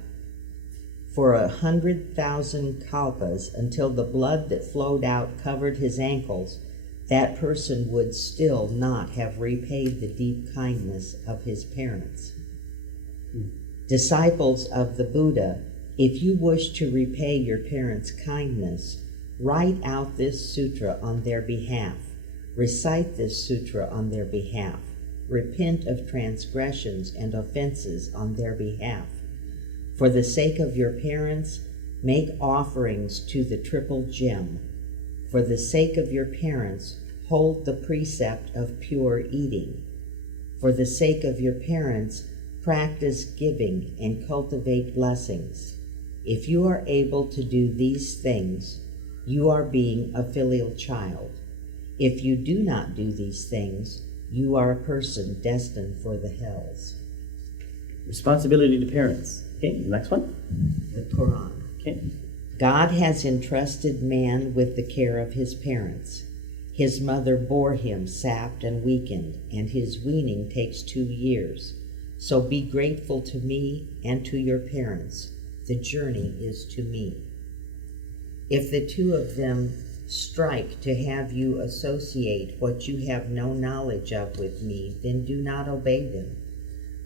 for 100,000 kalpas until the blood that flowed out covered his ankles, that person would still not have repaid the deep kindness of his parents. Disciples of the Buddha, if you wish to repay your parents' kindness, write out this sutra on their behalf. Recite this sutra on their behalf. Repent of transgressions and offenses on their behalf. For the sake of your parents, make offerings to the triple gem. For the sake of your parents, hold the precept of pure eating. For the sake of your parents, practice giving and cultivate blessings. If you are able to do these things, you are being a filial child. If you do not do these things, you are a person destined for the hells. Responsibility to parents. Okay, next one. The Quran. Okay. God has entrusted man with the care of his parents. His mother bore him sapped and weakened, and his weaning takes 2 years. So be grateful to me and to your parents. The journey is to me. If the two of them strike to have you associate what you have no knowledge of with me, then do not obey them,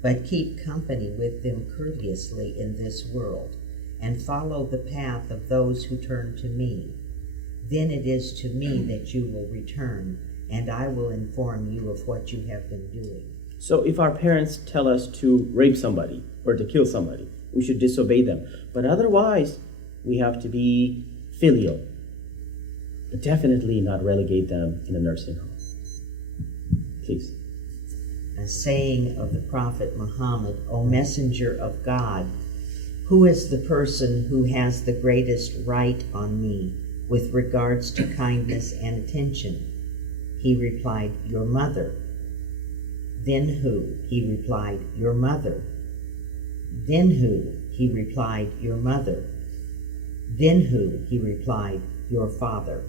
but keep company with them courteously in this world, and follow the path of those who turn to me. Then it is to me that you will return, and I will inform you of what you have been doing. So if our parents tell us to rape somebody or to kill somebody, we should disobey them. But otherwise, we have to be filial. But definitely not relegate them in a nursing home. Please. A saying of the Prophet Muhammad, O Messenger of God, Who is the person who has the greatest right on me with regards to kindness and attention? He replied, Your mother. Then who? He replied, Your mother. Then who? He replied, Your mother. Then who? He replied, Your father.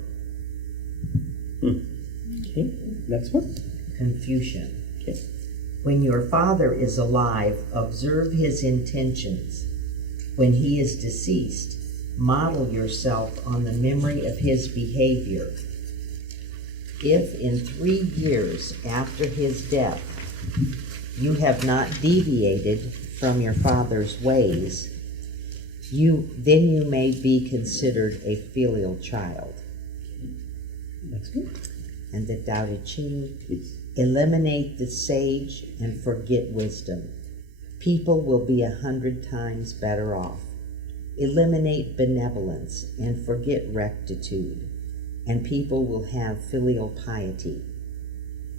Okay, next one. Confucian. Okay. When your father is alive, observe his intentions. When he is deceased, model yourself on the memory of his behavior. If in 3 years after his death you have not deviated from your father's ways, then you may be considered a filial child. Next one. And the Tao Te Ching, Please. eliminate the sage and forget wisdom. People will be 100 times better off. Eliminate benevolence and forget rectitude, and people will have filial piety.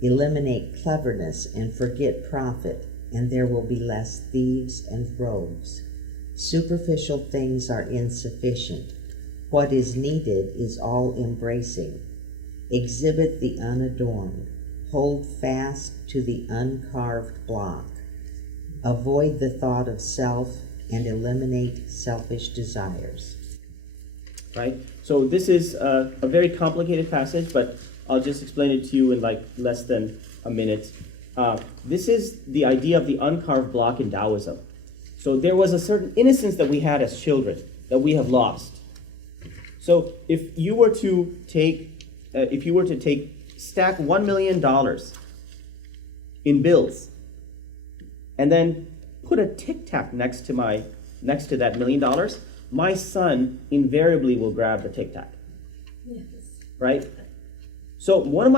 Eliminate cleverness and forget profit, and there will be less thieves and rogues. Superficial things are insufficient. What is needed is all-embracing. Exhibit the unadorned. Hold fast to the uncarved block. Avoid the thought of self and eliminate selfish desires. Right? So this is a very complicated passage, but I'll just explain it to you in like less than a minute. This is the idea of the uncarved block in Taoism. So there was a certain innocence that we had as children that we have lost. So if you were to stack $1 million in bills, and then put a tic tac next to that $1 million, my son invariably will grab the tic tac. Yes. Right? So one of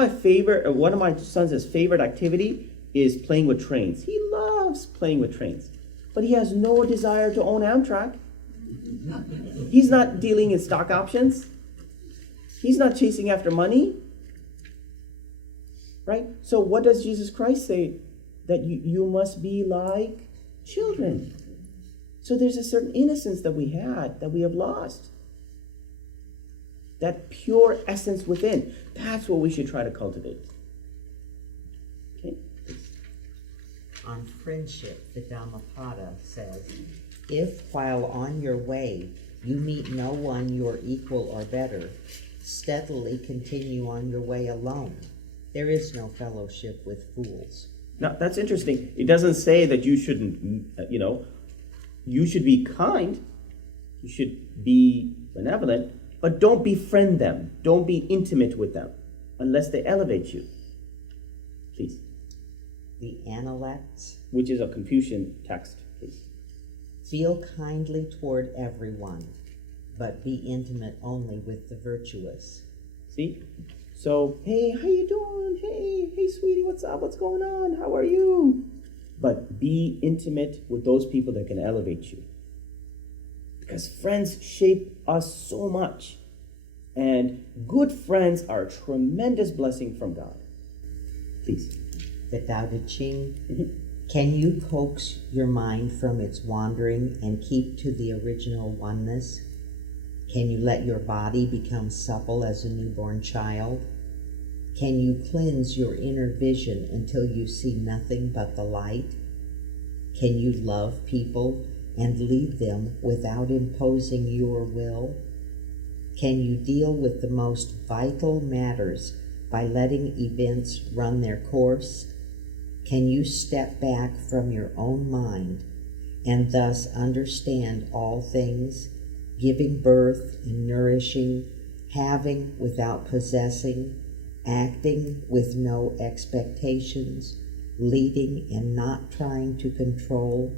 my son's favorite activity is playing with trains. He loves playing with trains, but he has no desire to own Amtrak. He's not dealing in stock options. He's not chasing after money. Right? So what does Jesus Christ say? That you must be like children. So there's a certain innocence that we had that we have lost. That pure essence within. That's what we should try to cultivate. Okay? On friendship, the Dhammapada says, if while on your way you meet no one your equal or better, steadily continue on your way alone. There is no fellowship with fools. Now, that's interesting. It doesn't say that you shouldn't, you should be kind, you should be benevolent, but don't befriend them. Don't be intimate with them unless they elevate you. Please. The Analects. Which is a Confucian text, please. Feel kindly toward everyone, but be intimate only with the virtuous. See? So, hey, how you doing? Hey, sweetie, what's up? What's going on? How are you? But be intimate with those people that can elevate you. Because friends shape us so much. And good friends are a tremendous blessing from God. Please. The Tao Te Ching. Can you coax your mind from its wandering and keep to the original oneness? Can you let your body become supple as a newborn child? Can you cleanse your inner vision until you see nothing but the light? Can you love people and lead them without imposing your will? Can you deal with the most vital matters by letting events run their course? Can you step back from your own mind and thus understand all things, giving birth and nourishing, having without possessing, acting with no expectations, leading and not trying to control?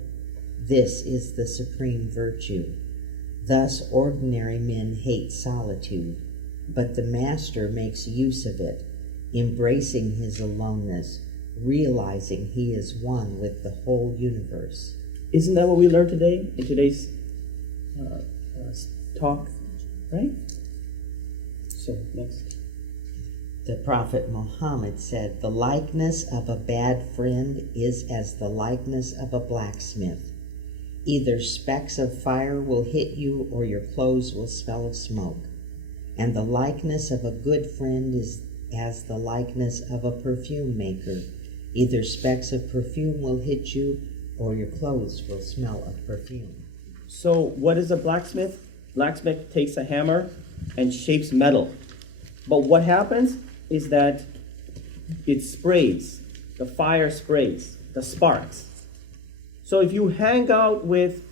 This is the supreme virtue. Thus ordinary men hate solitude, but the Master makes use of it, embracing his aloneness, realizing he is one with the whole universe. Isn't that what we learned today in today's talk? Right? So, next. The Prophet Muhammad said, the likeness of a bad friend is as the likeness of a blacksmith. Either specks of fire will hit you, or your clothes will smell of smoke. And the likeness of a good friend is as the likeness of a perfume maker. Either specks of perfume will hit you, or your clothes will smell of perfume. So what is a blacksmith? Blacksmith takes a hammer and shapes metal. But what happens is that it sprays, the fire sprays, the sparks. So if you hang out with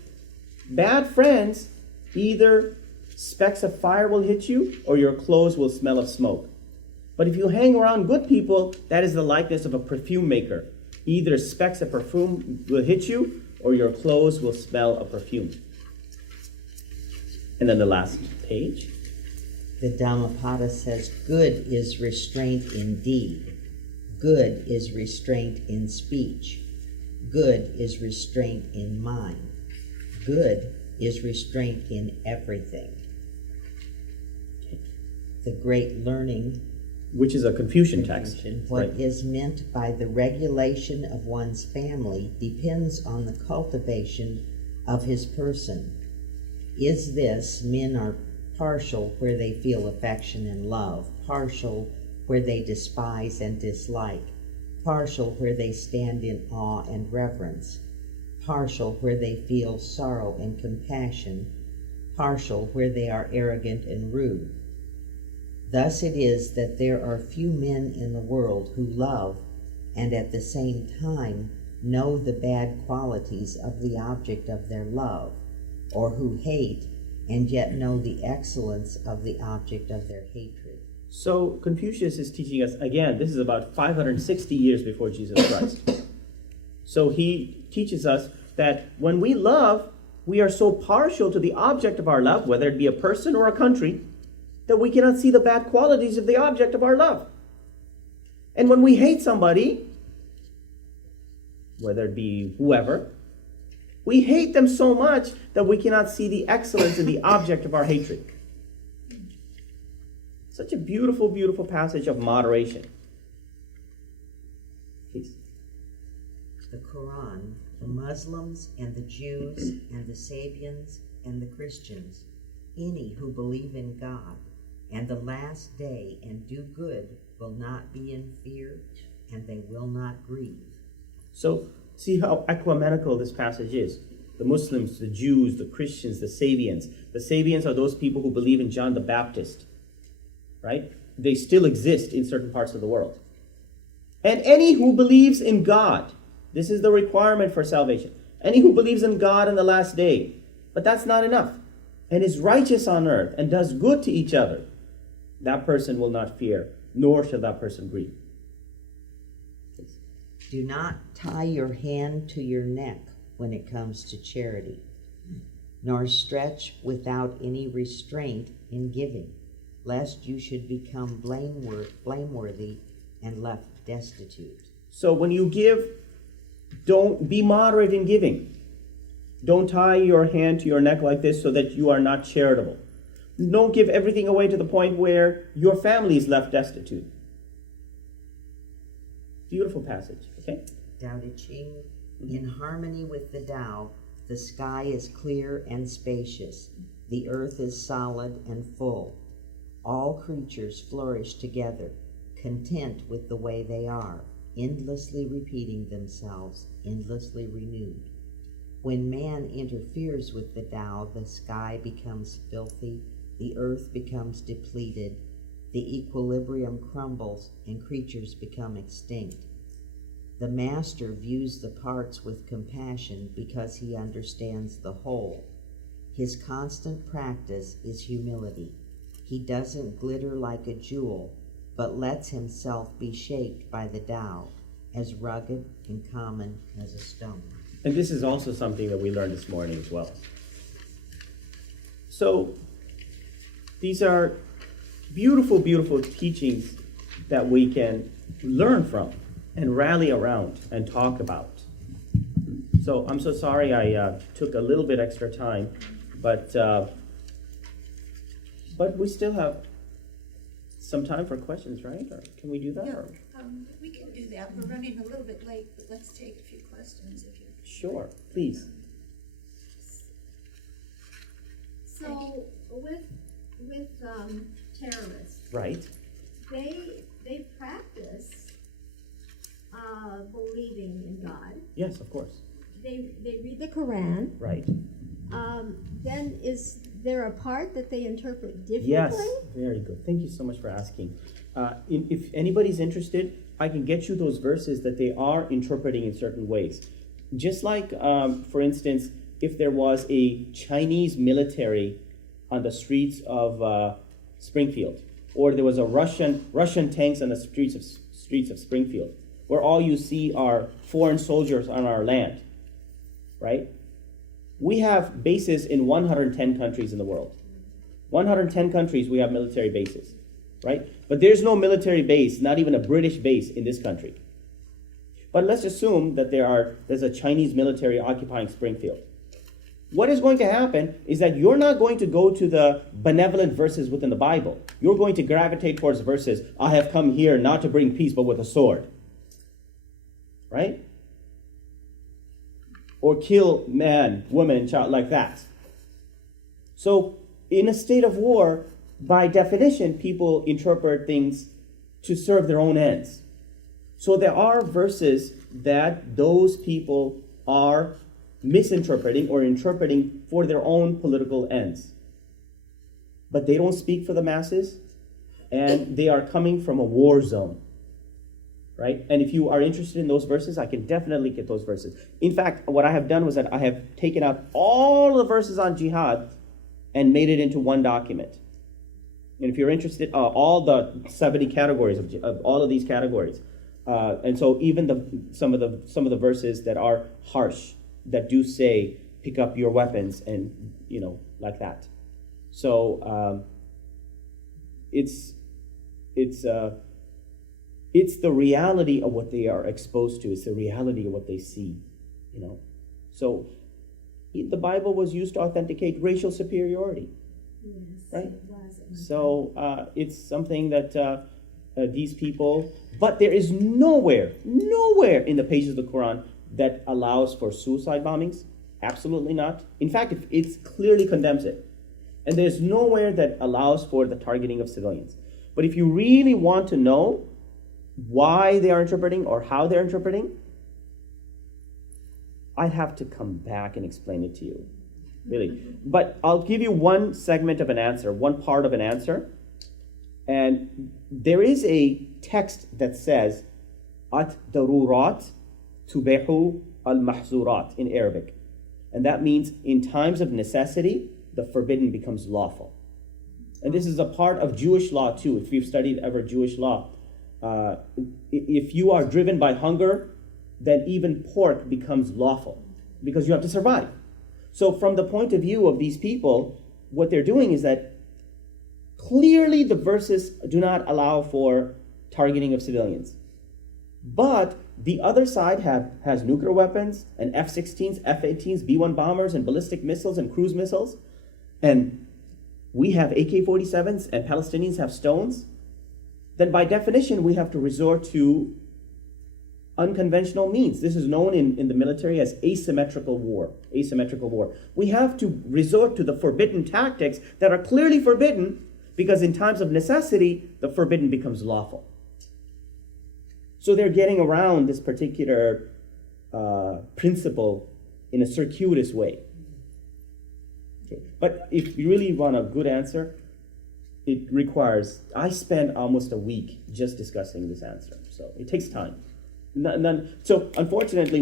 bad friends, either specks of fire will hit you or your clothes will smell of smoke. But if you hang around good people, that is the likeness of a perfume maker. Either specks of perfume will hit you or your clothes will smell of perfume. And then the last page. The Dhammapada says, good is restraint in deed. Good is restraint in speech. Good is restraint in mind. Good is restraint in everything. The great learning, Which is a Confucian text. what Right. is meant by the regulation of one's family depends on the cultivation of his person. Is this, men are partial where they feel affection and love, partial where they despise and dislike, partial where they stand in awe and reverence, partial where they feel sorrow and compassion, partial where they are arrogant and rude. Thus it is that there are few men in the world who love and at the same time know the bad qualities of the object of their love, or who hate and yet know the excellence of the object of their hatred. So Confucius is teaching us, again, this is about 560 years before Jesus Christ. So he teaches us that when we love, we are so partial to the object of our love, whether it be a person or a country, that we cannot see the bad qualities of the object of our love. And when we hate somebody, whether it be whoever, we hate them so much that we cannot see the excellence in the object of our hatred. Such a beautiful, beautiful passage of moderation. Please. The Quran, the Muslims and the Jews and the Sabians and the Christians, any who believe in God and the last day and do good will not be in fear, and they will not grieve. So, see how ecumenical this passage is. The Muslims, the Jews, the Christians, the Sabians. The Sabians are those people who believe in John the Baptist, right? They still exist in certain parts of the world. And any who believes in God, this is the requirement for salvation. Any who believes in God in the last day. But that's not enough. And is righteous on earth and does good to each other, that person will not fear, nor shall that person grieve. Please. Do not tie your hand to your neck when it comes to charity, nor stretch without any restraint in giving, lest you should become blameworthy and left destitute. So when you give, don't be moderate in giving. Don't tie your hand to your neck like this so that you are not charitable. Don't give everything away to the point where your family is left destitute. Beautiful passage, okay? Tao Te Ching, in harmony with the Tao, the sky is clear and spacious, the earth is solid and full. All creatures flourish together, content with the way they are, endlessly repeating themselves, endlessly renewed. When man interferes with the Tao, the sky becomes filthy, the earth becomes depleted, the equilibrium crumbles, and creatures become extinct. The master views the parts with compassion because he understands the whole. His constant practice is humility. He doesn't glitter like a jewel, but lets himself be shaped by the Tao, as rugged and common as a stone. And this is also something that we learned this morning as well. So, these are beautiful, beautiful teachings that we can learn from and rally around and talk about. So, I'm so sorry I took a little bit extra time, but we still have some time for questions, right? Or can we do that? Yeah, Or? we can do that. We're running a little bit late, but let's take a few questions if you. Sure, please. So with terrorists, Right? they practice believing in God. Yes, of course. They read the Quran. Right. Then is there a part that they interpret differently? Yes, very good. Thank you so much for asking. If anybody's interested, I can get you those verses that they are interpreting in certain ways. Just like, for instance, if there was a Chinese military on the streets of Springfield, or there was a Russian tanks on the streets of Springfield, where all you see are foreign soldiers on our land, right? We have bases in 110 countries in the world. 110 countries we have military bases, right? But there's no military base, not even a British base in this country. But let's assume that there's a Chinese military occupying Springfield. What is going to happen is that you're not going to go to the benevolent verses within the Bible. You're going to gravitate towards verses, I have come here not to bring peace, but with a sword. Right? Or kill man, woman, child, like that. So, in a state of war, by definition, people interpret things to serve their own ends. So there are verses that those people are misinterpreting or interpreting for their own political ends. But they don't speak for the masses, and they are coming from a war zone. Right? And if you are interested in those verses, I can definitely get those verses. In fact, what I have done was that I have taken out all the verses on jihad and made it into one document. And if you're interested, all the 70 categories of all of these categories, and so even some of the verses that are harsh, that do say pick up your weapons and like that. So it's the reality of what they are exposed to. It's the reality of what they see, So the Bible was used to authenticate racial superiority. Yes, right? it was. So it's something that these people, but there is nowhere in the pages of the Quran that allows for suicide bombings. Absolutely not. In fact, it clearly condemns it. And there's nowhere that allows for the targeting of civilians. But if you really want to know why they are interpreting or how they're interpreting, I'd have to come back and explain it to you, really. But I'll give you one segment of an answer, one part of an answer. And there is a text that says, at-darurat tubehu al-mahzurat in Arabic. And that means in times of necessity, the forbidden becomes lawful. And this is a part of Jewish law too. If you've studied ever Jewish law, if you are driven by hunger, then even pork becomes lawful because you have to survive. So from the point of view of these people, what they're doing is that clearly the verses do not allow for targeting of civilians. But the other side has nuclear weapons and F-16s, F-18s, B-1 bombers and ballistic missiles and cruise missiles. And we have AK-47s and Palestinians have stones. Then by definition, we have to resort to unconventional means. This is known in the military as asymmetrical war. Asymmetrical war. We have to resort to the forbidden tactics that are clearly forbidden because in times of necessity, the forbidden becomes lawful. So they're getting around this particular principle in a circuitous way. Okay. But if you really want a good answer, it requires, I spent almost a week just discussing this answer. So it takes time. So unfortunately,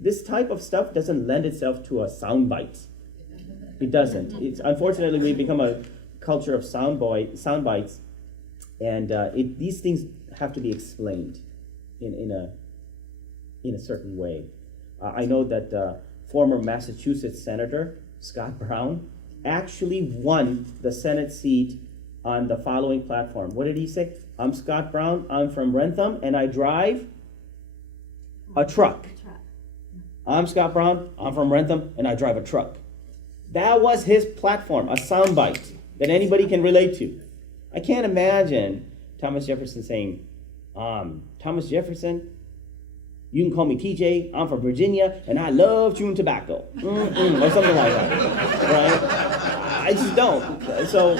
this type of stuff doesn't lend itself to a soundbite. It doesn't. Unfortunately, we've become a culture of sound bites, and these things have to be explained in a certain way. I know that former Massachusetts Senator Scott Brown actually won the Senate seat on the following platform. What did he say? I'm Scott Brown, I'm from Rentham, and I drive a truck. I'm Scott Brown, I'm from Rentham, and I drive a truck. That was his platform, a soundbite that anybody can relate to. I can't imagine Thomas Jefferson saying, Thomas Jefferson, you can call me TJ, I'm from Virginia, and I love chewing tobacco. Or something like that, right? I just don't. So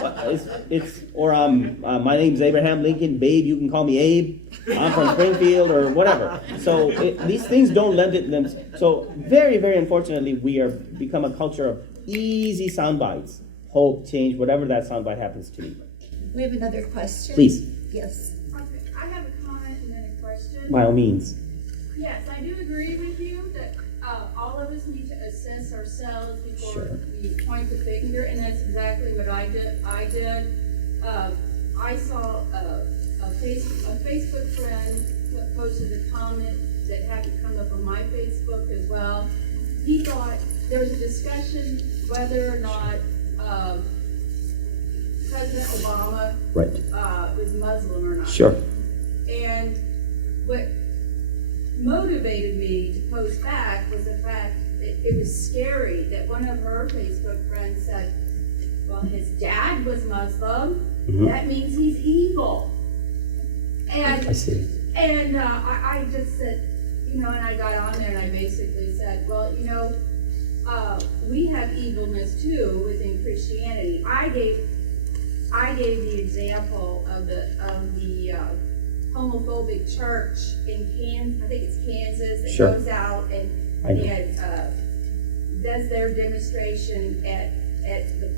it's or my name's Abraham Lincoln, babe. You can call me Abe. I'm from Springfield or whatever. So these things don't lend it them. So very, very unfortunately, we are become a culture of easy sound bites. Hope, change, whatever that sound bite happens to be. We have another question. Please, Yes. Okay, I have a comment and then a question. by all means. Yes, I do agree with you that all of us need to assess ourselves before Sure. we point the finger, and that's exactly what I did. I saw a Facebook friend posted a comment that had to come up on my Facebook as well. He thought there was a discussion whether or not President Obama Right. was Muslim or not. Sure. And what motivated me to post back was the fact that it was scary that one of her Facebook friends said, well, his dad was Muslim, that means he's evil. I And see. I just said, and I got on there and I basically said, well, we have evilness too within Christianity. I gave the example of the homophobic church in Kansas. I think it's Kansas that Sure. goes out and I know. does their demonstration at the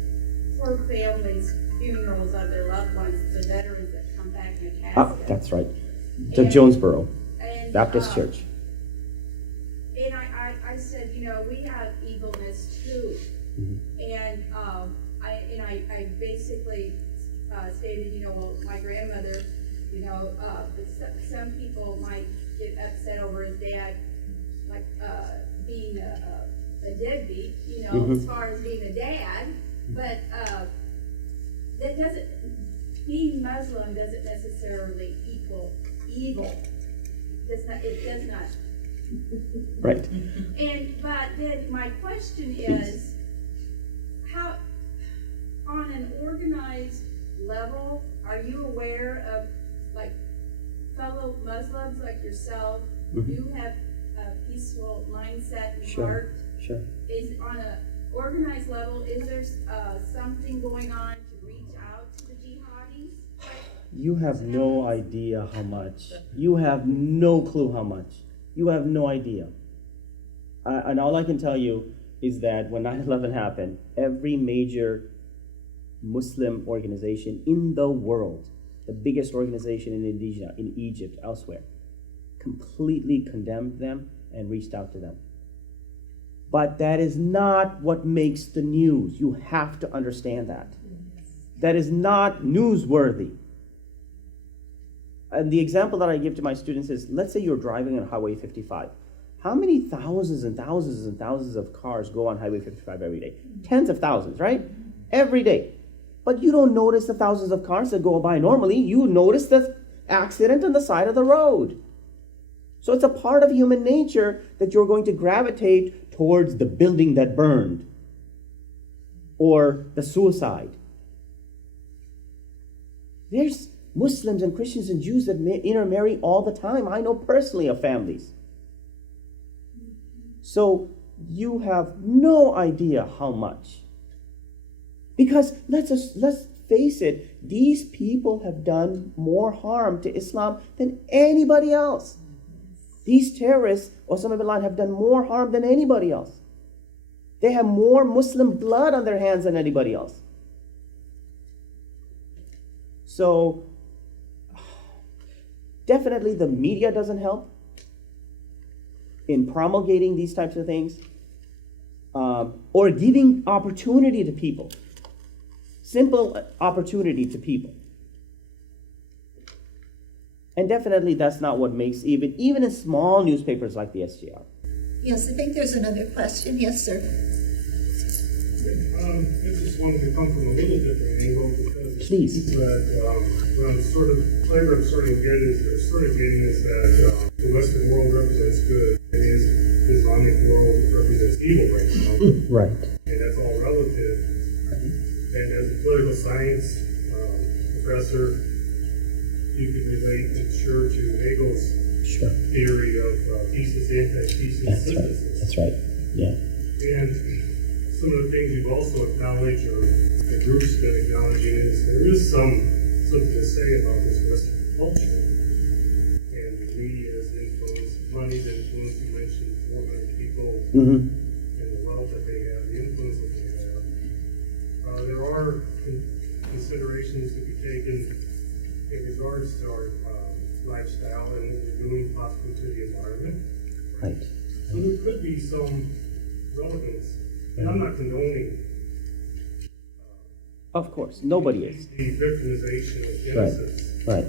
poor families' funerals of their loved ones, the veterans that come back in a casket. That's right. The And- Jonesboro and, Baptist Church. And I said, we have evilness too. And I basically stated, well, my grandmother, some people might get upset over his dad, like being a deadbeat, as far as being a dad, but that doesn't, being Muslim doesn't necessarily equal evil. It does not. Right. But then my question is, how, on an organized level, are you aware of, like, fellow Muslims like yourself who have a peaceful mindset and Sure. heart? Sure. Is on an organized level, is there something going on to reach out to the jihadis? You have no idea how much. You have no clue how much. You have no idea. And all I can tell you is that when 9/11 happened, every major Muslim organization in the world, the biggest organization in Indonesia, in Egypt, elsewhere, completely condemned them and reached out to them. But that is not what makes the news. You have to understand that. That is not newsworthy. And the example that I give to my students is, let's say you're driving on Highway 55. How many thousands and thousands and thousands of cars go on Highway 55 every day? Tens of thousands, right? Every day. But you don't notice the thousands of cars that go by normally. You notice the accident on the side of the road. So it's a part of human nature that you're going to gravitate towards the building that burned or the suicide. There's Muslims and Christians and Jews that intermarry all the time. I know personally of families. So you have no idea how much. Because let's face it, these people have done more harm to Islam than anybody else. These terrorists, Osama bin Laden, have done more harm than anybody else. They have more Muslim blood on their hands than anybody else. So, definitely the media doesn't help in promulgating these types of things or giving opportunity to people. Simple opportunity to people. And definitely that's not what makes even in small newspapers like the SGR. Yes, I think there's another question. Yes, sir. I just wanted to come from a little different angle because Please. what I'm sort of flavor I'm starting to get is that the Western world represents good and the Islamic world represents evil right now. Right. And that's all relative. And as a political science professor, you can relate, I'm sure, to Hegel's theory of thesis, antithesis, synthesis. That's right. Yeah. And some of the things you've also acknowledged are groups been acknowledging is there is something to say about this Western culture. And the media's influence, money's influence, you mentioned 400 people, Mm-hmm. and the wealth that they have, the influence that they have. There are considerations to be taken in regards to our lifestyle and what we're doing possibly to the environment. Right. So there could be some relevance. And I'm not condoning Of course, nobody is. the victimization of innocence. Right.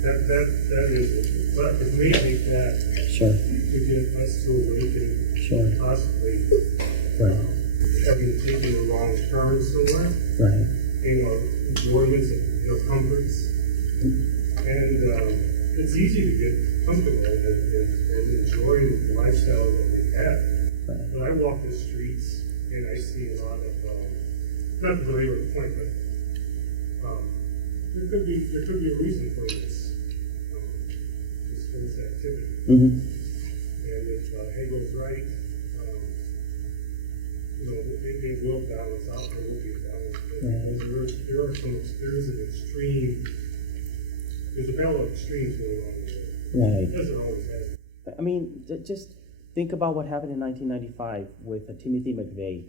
That is, but it may take that Sure. to get us to awaken Sure. possibly Right. having taken the wrong turn somewhere, Right. in our enjoyments and comforts. And it's easy to get comfortable and enjoy the lifestyle that we have. Right. But I walk the streets and I see a lot of, not to belabor the point, but there could be a reason for this activity. Mm-hmm. And if Hegel's right, they will balance out. There will be a balance. Right. There's an extreme. There's a battle of extremes going on in the world. Right. As there always has. I mean, just think about what happened in 1995 with Timothy McVeigh.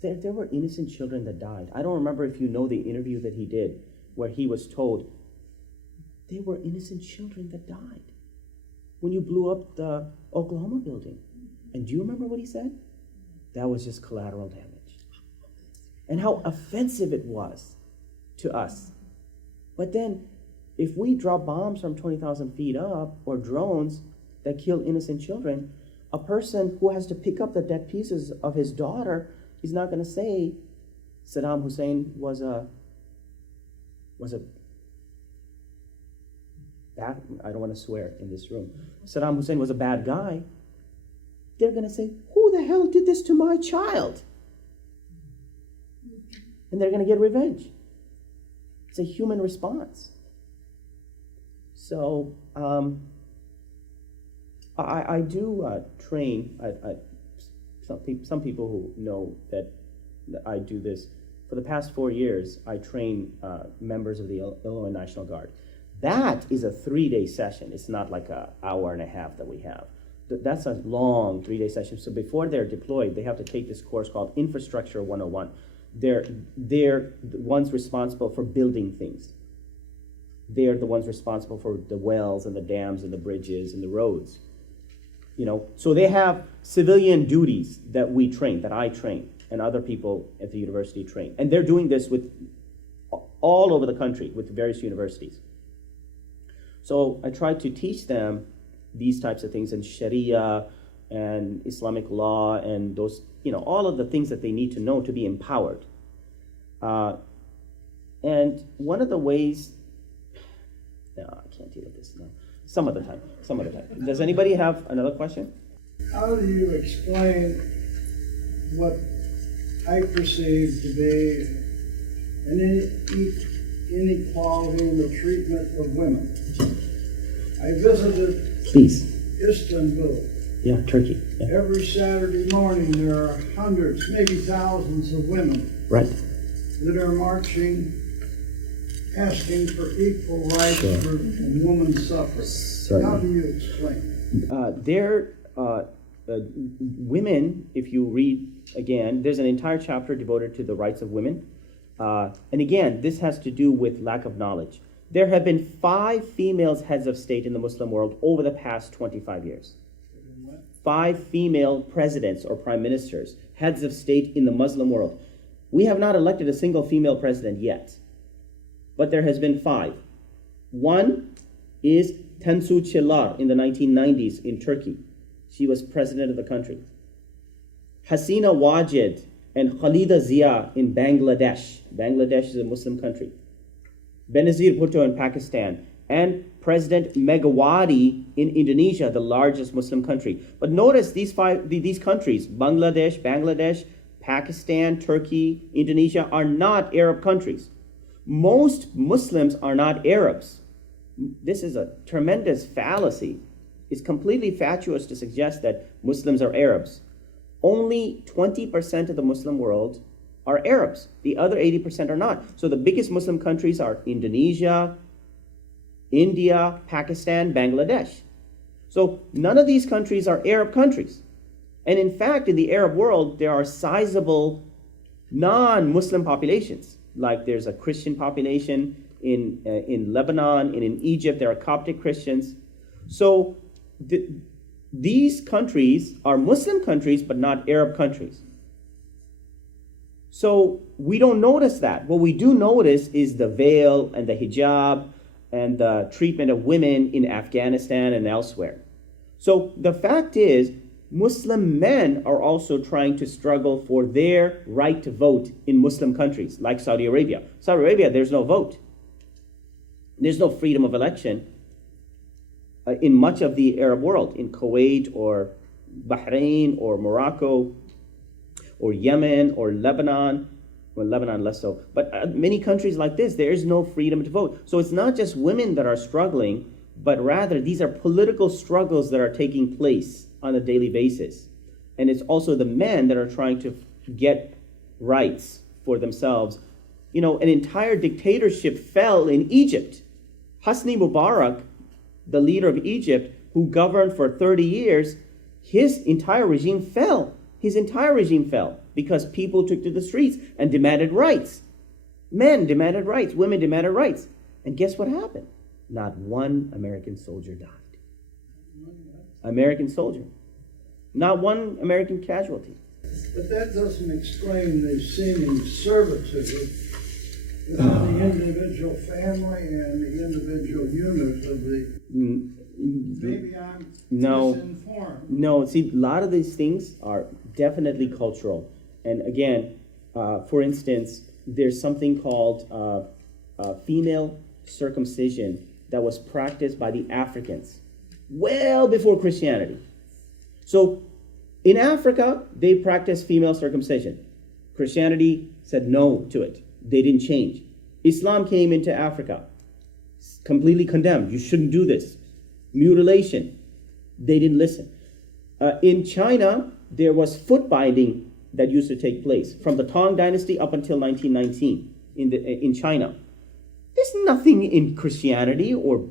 There were innocent children that died. I don't remember if you know the interview that he did, where he was told there were innocent children that died when you blew up the Oklahoma building. And do you remember what he said? That was just collateral damage. And how offensive it was to us. But then, if we drop bombs from 20,000 feet up, or drones that kill innocent children, a person who has to pick up the dead pieces of his daughter is not going to say Saddam Hussein was a bad, I don't want to swear in this room, Saddam Hussein was a bad guy. They're going to say, who the hell did this to my child? And they're going to get revenge. It's a human response. So I do train. Some people who know that I do this. For the past 4 years, I train members of the Illinois National Guard. That is a 3-day session. It's not like an hour and a half that we have. That's a long 3-day session. So before they're deployed, they have to take this course called Infrastructure 101. They're the ones responsible for building things. They're the ones responsible for the wells and the dams and the bridges and the roads. So they have civilian duties that we train, that I train, and other people at the university train. And they're doing this with all over the country with various universities. So I try to teach them these types of things in Sharia and Islamic law and those, all of the things that they need to know to be empowered. And one of the ways, no, I can't deal with this now. Some other time. Does anybody have another question? How do you explain what I perceive to be an inequality in the treatment of women? I visited Please. Istanbul. Yeah, Turkey. Yeah. Every Saturday morning there are hundreds, maybe thousands of women Right. that are marching, asking for equal rights Sure. for women's suffrage. Certainly. How do you explain it? Women, if you read again, there's an entire chapter devoted to the rights of women. And again, this has to do with lack of knowledge. There have been 5 female heads of state in the Muslim world over the past 25 years. 5 female presidents or prime ministers, heads of state in the Muslim world. We have not elected a single female president yet, but there has been 5. One is Tansu Çiller in the 1990s in Turkey. She was president of the country. Hasina Wajid and Khalida Zia in Bangladesh. Bangladesh is a Muslim country. Benazir Bhutto in Pakistan. And President Megawati in Indonesia, the largest Muslim country. But notice these countries, Bangladesh, Pakistan, Turkey, Indonesia, are not Arab countries. Most Muslims are not Arabs. This is a tremendous fallacy. It's completely fatuous to suggest that Muslims are Arabs. Only 20% of the Muslim world are Arabs. The other 80% are not. So the biggest Muslim countries are Indonesia, India, Pakistan, Bangladesh. So none of these countries are Arab countries. And in fact, in the Arab world, there are sizable non-Muslim populations. Like there's a Christian population in Lebanon, and in Egypt, there are Coptic Christians. So these countries are Muslim countries, but not Arab countries. So we don't notice that. What we do notice is the veil and the hijab and the treatment of women in Afghanistan and elsewhere. So the fact is, Muslim men are also trying to struggle for their right to vote in Muslim countries, like Saudi Arabia. Saudi Arabia, there's no vote. There's no freedom of election in much of the Arab world, in Kuwait or Bahrain or Morocco or Yemen or Lebanon. Well, Lebanon less so. But many countries like this, there is no freedom to vote. So it's not just women that are struggling, but rather these are political struggles that are taking place on a daily basis. And it's also the men that are trying to get rights for themselves. You know, an entire dictatorship fell in Egypt. Hosni Mubarak, the leader of Egypt, who governed for 30 years, his entire regime fell. His entire regime fell because people took to the streets and demanded rights. Men demanded rights, women demanded rights. And guess what happened? Not one American soldier died. American soldier. Not one American casualty. But that doesn't explain the seeming servitude within the individual family and the individual unit of the... Maybe I'm misinformed. No, see, a lot of these things are definitely cultural. And again, for instance, there's something called female circumcision that was practiced by the Africans well before Christianity. So in Africa, they practiced female circumcision. Christianity said no to it. They didn't change. Islam came into Africa, completely condemned. You shouldn't do this. Mutilation. They didn't listen. In China, there was foot binding that used to take place from the Tang Dynasty up until 1919 in China. There's nothing in Christianity or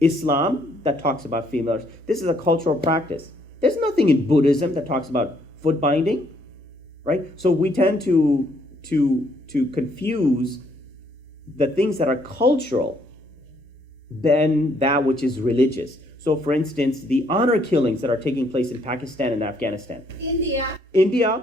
Islam that talks about females. This is a cultural practice. There's nothing in Buddhism that talks about foot binding, right? So we tend to confuse the things that are cultural than that which is religious. So for instance, the honor killings that are taking place in Pakistan and Afghanistan. India,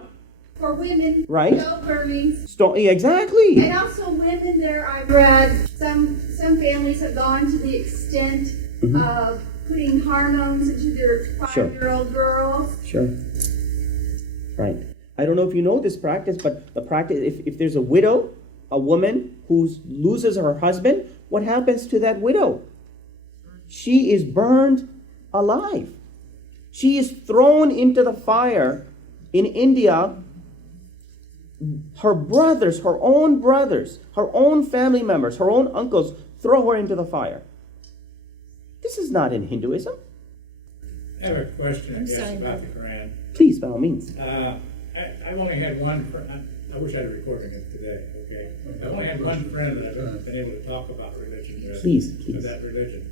for women, right? stone burnings. Exactly. And also women there, I've read, some families have gone to the extent of putting hormones into their 5-year-old girls. Sure. Right. I don't know if you know this practice, but the practice, if there's a widow, a woman who loses her husband, what happens to that widow? She is burned alive. She is thrown into the fire. In India, her brothers, her own family members, her own uncles throw her into the fire. This is not in Hinduism. I have a question, I guess, about the Quran. Please, by all means. I've only had one friend, I wish I had a recording of today, okay? I've only had one friend that I've been able to talk about religion with. Please. Of that religion.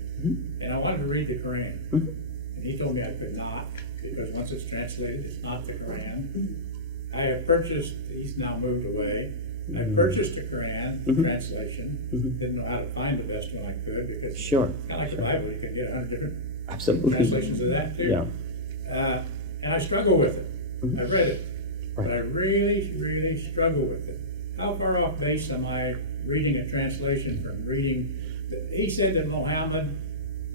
And I wanted to read the Quran. And he told me I could not, because once it's translated, it's not the Quran. I have purchased, he's now moved away, I purchased a Quran translation. Didn't know how to find the best one I could, because it's kind of like the Bible, you can get 100 different translations of that too. Yeah. And I struggle with it. I've read it, but I really, really struggle with it. How far off base am I reading a translation from reading? He said that Muhammad,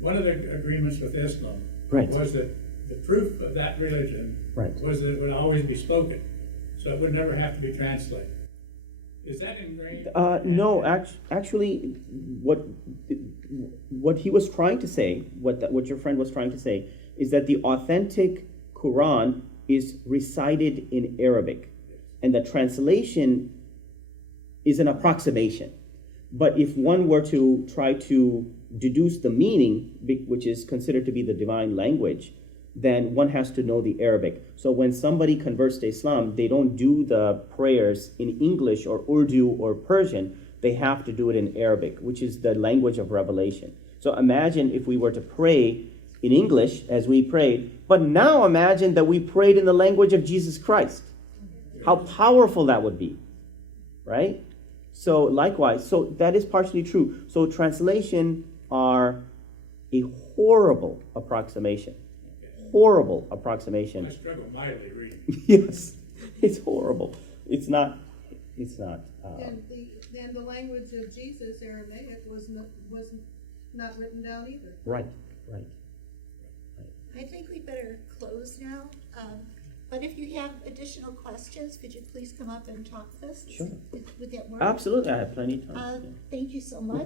one of the agreements with Islam was that the proof of that religion was that it would always be spoken, so it would never have to be translated. Is that ingrained? No, actually, what he was trying to say, what your friend was trying to say, is that the authentic Quran is recited in Arabic, and the translation is an approximation. But if one were to try to deduce the meaning, which is considered to be the divine language, then one has to know the Arabic. So when somebody converts to Islam, they don't do the prayers in English or Urdu or Persian. They have to do it in Arabic, which is the language of revelation. So imagine if we were to pray in English as we prayed, but now imagine that we prayed in the language of Jesus Christ. How powerful that would be, right? So likewise, so that is partially true. So translation are a horrible approximation. Horrible approximation. I struggle mightily reading. Yes, it's horrible. It's not. And the language of Jesus, Aramaic, was not written down either. Right. I think we better close now. But if you have additional questions, could you please come up and talk with us? Sure. Would that work? Absolutely, I have plenty of time. Thank you so much.